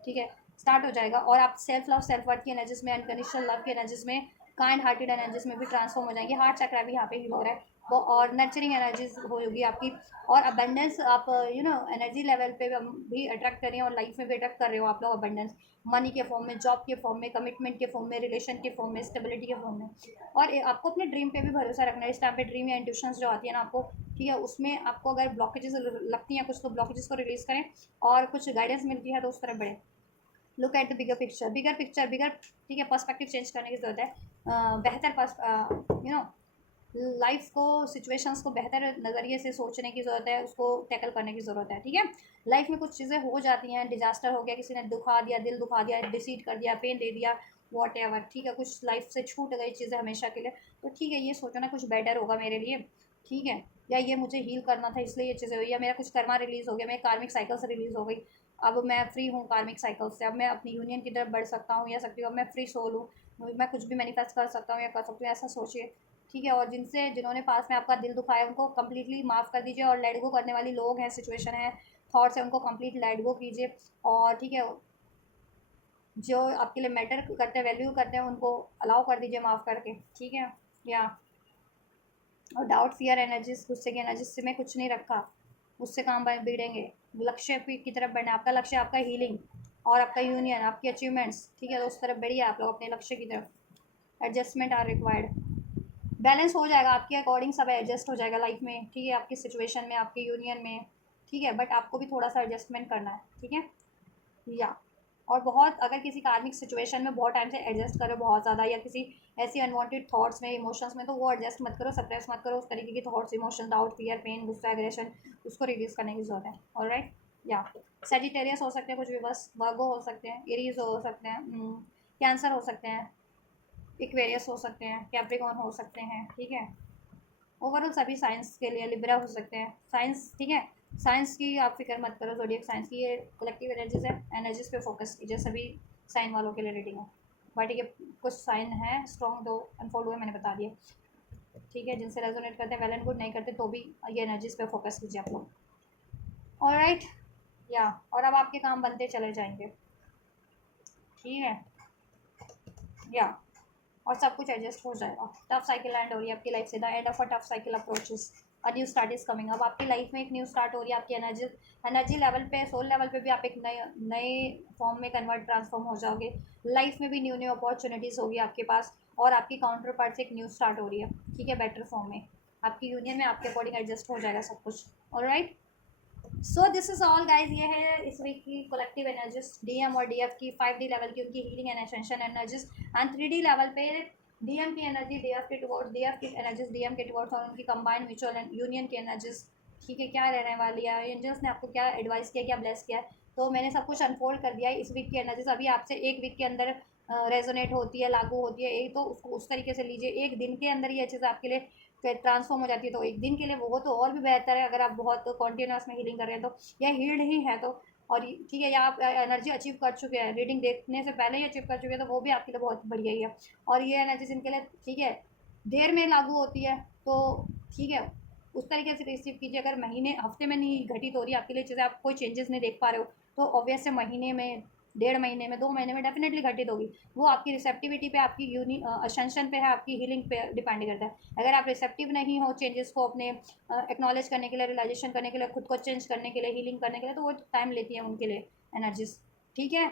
ठीक है, स्टार्ट हो जाएगा। और आप सेल्फ लव, सेल्फ वर्थ की एनर्जीज में, अनकंडीशनल लव की एनर्जीज में, काइंड हार्टेड एनर्जीज में भी ट्रांसफॉर्म हो जाएंगे। हार्ट चक्रा भी यहाँ पे हील हो रहा है वो, और नर्चरिंग एनर्जीज होगी आपकी, और अबंडेंस आप एनर्जी लेवल पे भी अट्रैक्ट कर रहे हैं, और लाइफ में भी अट्रैक्ट कर रहे हो आप लोग अबंडेंस, मनी के फॉर्म में, जॉब के फॉर्म में, कमिटमेंट के फॉर्म में, रिलेशन के फॉर्म में, स्टेबिलिटी के फॉर्म में। और आपको अपने ड्रीम पे भी भरोसा रखना है इस टाइम पे। ड्रीम या इंट्यूशंस जो आती है ना आपको, ठीक है, उसमें आपको अगर ब्लॉकेजेस लगती हैं कुछ, तो ब्लॉकेजेस को रिलीज करें, और कुछ गाइडेंस मिलती है तो उस तरफ बढ़े। Look at the bigger picture, bigger picture, bigger, ठीक है, पर्सपेक्टिव चेंज करने की ज़रूरत है। बेहतर लाइफ को, सिचुएशंस को बेहतर नज़रिए से सोचने की ज़रूरत है, उसको टैकल करने की ज़रूरत है, ठीक है। लाइफ में कुछ चीज़ें हो जाती हैं, डिजास्टर हो गया, किसी ने दुखा दिया, दिल दुखा दिया, डिसीट कर दिया, पेन दे दिया, वॉट एवर, ठीक है, कुछ लाइफ से छूट गई चीज़ें हमेशा के लिए, तो ठीक है, ये सोचो ना कुछ बेटर होगा मेरे लिए, ठीक है, या ये मुझे हील करना था इसलिए ये चीज़ें हुई, या मेरा कुछ कर्मा रिलीज़ हो गया, मेरे कार्मिक साइकिल से रिलीज़ हो गई, अब मैं फ्री हूँ कार्मिक साइकिल से, अब मैं अपनी यूनियन की तरफ बढ़ सकता हूँ या सकती हूँ, अब मैं फ्री सोल हूँ, मैं कुछ भी मैनिफेस्ट कर सकता हूँ या कर सकती हूँ, ऐसा सोचिए, ठीक है। और जिन्होंने पास में आपका दिल दुखाया उनको कम्प्लीटली माफ़ कर दीजिए, और लेट गो करने वाली लोग हैं, सिचुएशन है, थॉट्स हैं, उनको कम्प्लीट लेट गो कीजिए, और ठीक है, जो आपके लिए मैटर करते हैं, वैल्यू करते हैं, उनको अलाउ कर दीजिए माफ़ करके, ठीक है। या और डाउट, फियर एनर्जीज, गुस्से की एनर्जीज से मैं कुछ नहीं रखा, उससे काम बिगड़ेंगे। लक्ष्य की तरफ बढ़ना, आपका लक्ष्य आपका हीलिंग और आपका यूनियन, आपकी अचीवमेंट्स, ठीक है, तो उस तरफ बढ़िए आप लोग अपने लक्ष्य की तरफ। एडजस्टमेंट आर रिक्वायर्ड, बैलेंस हो जाएगा आपके अकॉर्डिंग, सब एडजस्ट हो जाएगा लाइफ में, ठीक है, आपकी सिचुएशन में, आपके यूनियन में, ठीक है, बट आपको भी थोड़ा सा एडजस्टमेंट करना है, ठीक है। या और बहुत, अगर किसी कार्मिक सिचुएशन में बहुत टाइम से एडजस्ट करो बहुत ज़्यादा, या किसी ऐसी अनवांटेड थॉट्स में, इमोशंस में, तो वो एडजस्ट मत करो, सप्रेस मत करो उस तरीके की thoughts, emotion, doubt, fear, pain, गुस्सा, एग्रेशन, उसको रिलीज करने की जरूरत है। ऑलराइट, या सेजिटेरियस हो सकते हैं कुछ भी, बस वर्गो हो सकते हैं, एरीज हो सकते हैं, कैंसर हो सकते हैं, इक्वेरियस हो सकते हैं, कैप्रिकॉर्न हो सकते हैं, ठीक है। ओवरऑल सभी साइंस के लिए लिब्रा हो सकते हैं, साइंस, ठीक है। साइंस की आप फिक्र मत करो, ज़ोडिएक साइंस की ये कलेक्टिव एनर्जीज है, एनर्जीज पे फोकस कीजिए, सभी साइन वालों के लिए रीडिंग है। बट ये कुछ साइन है स्ट्रॉन्ग, दो अनफोल्ड हुए, मैंने बता दिया, ठीक है, जिनसे रेजोनेट करते हैं वेल एंड गुड, नहीं करते तो भी ये एनर्जीज पे फोकस कीजिए आप लोग। ऑलराइट, या और अब आपके काम बनते चले जाएंगे, ठीक है। या और सब कुछ एडजस्ट हो जाएगा। टफ साइकिल एंड हो रही है आपकी लाइफ से, the end of a tough cycle approaches, a new start is coming. अब आपकी लाइफ में एक न्यू स्टार्ट हो रही है, आपकी एनर्जी लेवल पे, सोल लेवल पे भी आप एक नए नए फॉर्म में कन्वर्ट, ट्रांसफॉर्म हो जाओगे। लाइफ में भी न्यू न्यू अपॉर्चुनिटीज़ होगी आपके पास, और आपकी काउंटर पार्ट से एक न्यू स्टार्ट हो रही है, ठीक है, बेटर फॉर्म में, आपकी यूनियन में आपके अकॉर्डिंग एडजस्ट हो जाएगा सब कुछ। Alright, so this is all guys, ये है इस वीक की कलेक्टिव एनर्जीज, डीएम और डीएफ की, 5D लेवल की उनकी healing and ascension energies, and 3D level पे डीएम की एनर्जी डीएफ के टुवर्ड्स, डीएफ की एनर्जीज डीएम के टुवर्ड्स, और उनकी कंबाइंड म्यूचुअल यूनियन की एनर्जीज, ठीक है, क्या रहने वाली है, एंजल्स ने आपको क्या एडवाइस किया, क्या ब्लेस किया है, तो मैंने सब कुछ अनफोल्ड कर दिया है। इस वीक की एनर्जीज अभी आपसे एक वीक के अंदर रेजोनेट होती है, लागू होती है, एक तो उसको उस तरीके से लीजिए, एक दिन के अंदर ये चीज़ आपके लिए ट्रांसफॉर्म हो जाती है, तो एक दिन के लिए वो तो और भी बेहतर है, अगर आप बहुत कॉन्टिन्यूस में हीलिंग कर रहे हैं तो, या हील्ड ही है तो, और ठीक है, या आप एनर्जी अचीव कर चुके हैं, रीडिंग देखने से पहले ही अचीव कर चुके हैं, तो वो भी आपके लिए बहुत बढ़िया ही है। और ये एनर्जी इनके लिए, ठीक है, देर में लागू होती है, तो ठीक है, उस तरीके से रिसीव कीजिए। अगर महीने हफ्ते में नहीं घटित हो रही है आपके लिए चीज़ें, आप कोई चेंजेस नहीं देख पा रहे हो, तो ऑब्वियस है महीने में, 1.5 महीने में, 2 महीने में डेफिनेटली घटित होगी। वो आपकी रिसेप्टिविटी पे, आपकी असेंशन पे है, आपकी हीलिंग पे डिपेंड करता है। अगर आप रिसेप्टिव नहीं हो चेंजेस को अपने एक्नॉलेज करने के लिए, रियलाइजेशन करने के लिए, खुद को चेंज करने के लिए, हीलिंग करने के लिए, तो वो टाइम लेती है उनके लिए एनर्जीज, ठीक है,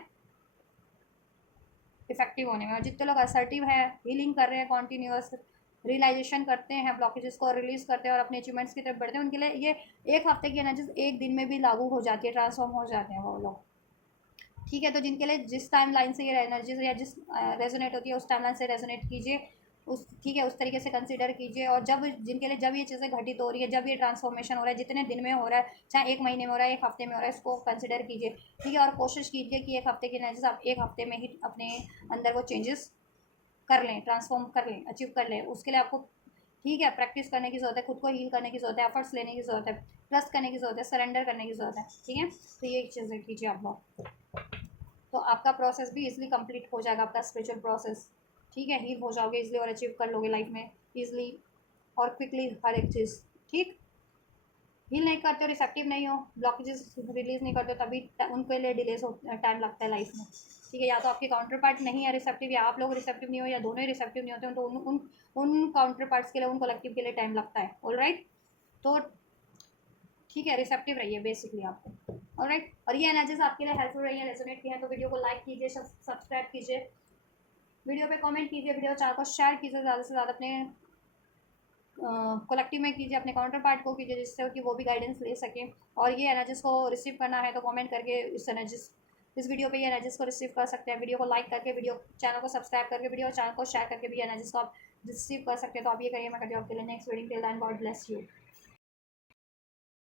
इफेक्टिव होने में। और जितने लोग असर्टिव है, हीलिंग कर रहे हैं, कॉन्टीन्यूअस रियलाइजेशन करते हैं, ब्लॉकेजेस को रिलीज करते हैं और अपने अचीवमेंट्स की तरफ बढ़ते हैं, उनके लिए ये एक हफ्ते की एनर्जीज एक दिन में भी लागू हो जाती है, ट्रांसफॉर्म हो जाते हैं वो लोग, ठीक है। तो जिनके लिए जिस टाइम लाइन से ये एनर्जी या जिस रेजोनेट होती है उस टाइम लाइन से रेजोनेट कीजिए, उस, ठीक है, उस तरीके से कंसीडर कीजिए। और जब जिनके लिए जब ये चीज़ें घटित हो रही है, जब ये ट्रांसफॉर्मेशन हो रहा है, जितने दिन में हो रहा है, चाहे 1 महीने में हो रहा है, 1 हफ्ते में हो रहा है, इसको कंसिडर कीजिए, ठीक है। और कोशिश कीजिए कि 1 हफ्ते की एनर्जीज आप 1 हफ्ते में ही अपने अंदर वो चेंजेस कर लें, ट्रांसफॉर्म कर लें, अचीव कर लें, उसके लिए आपको ठीक है प्रैक्टिस करने की ज़रूरत है, खुद को हील करने की ज़रूरत है, एफर्ट्स लेने की ज़रूरत है, ट्रस्ट करने की ज़रूरत है, सरेंडर करने की ज़रूरत है। ठीक है, तो ये चीज़ें कीजिए आप लोग, तो आपका प्रोसेस भी इजीली कंप्लीट हो जाएगा, आपका स्पिरिचुअल प्रोसेस। ठीक है, हील हो जाओगे इजीली और अचीव कर लोगे लाइफ में इजीली और क्विकली हर एक चीज़। ठीक, हील नहीं करते हो, रिसेप्टिव नहीं हो, ब्लॉकेजेस रिलीज नहीं करते हो, तभी उनके लिए डिलेज टाइम लगता है लाइफ में। ठीक है, या तो आपके काउंटर पार्ट नहीं है रिसेप्टिव, या आप लोग रिसेप्टिव नहीं हो, या दोनों ही रिसेप्टिव नहीं होते हैं, तो उन काउंटर पार्ट्स के लिए, उन कलेक्टिव के लिए टाइम लगता है। ऑलराइट, तो ठीक है, रिसेप्टिव रहिए बेसिकली आपको। ऑलराइट, और ये एनर्जीज आपके लिए हेल्पफुल रही है, रेजोनेट की है, तो वीडियो को लाइक कीजिए, सब्सक्राइब कीजिए, वीडियो पे कमेंट कीजिए, वीडियो चार को शेयर कीजिए ज़्यादा से ज़्यादा, अपने कलेक्टिव में कीजिए, अपने काउंटर पार्ट को कीजिए, जिससे कि वो भी गाइडेंस ले सकें। और ये एनर्जीज को रिसीव करना है तो कमेंट करके इस वीडियो पे ये एनर्जीज को रिसीव कर सकते हैं। वीडियो को लाइक करके, वीडियो चैनल को सब्सक्राइब करके, वीडियो चैनल को शेयर करके भी एनर्जीज को आप रिसीव कर सकते हैं। तो आप ये करिए, मैं करती हूँ आपके लिए next reading. Till then, God bless you.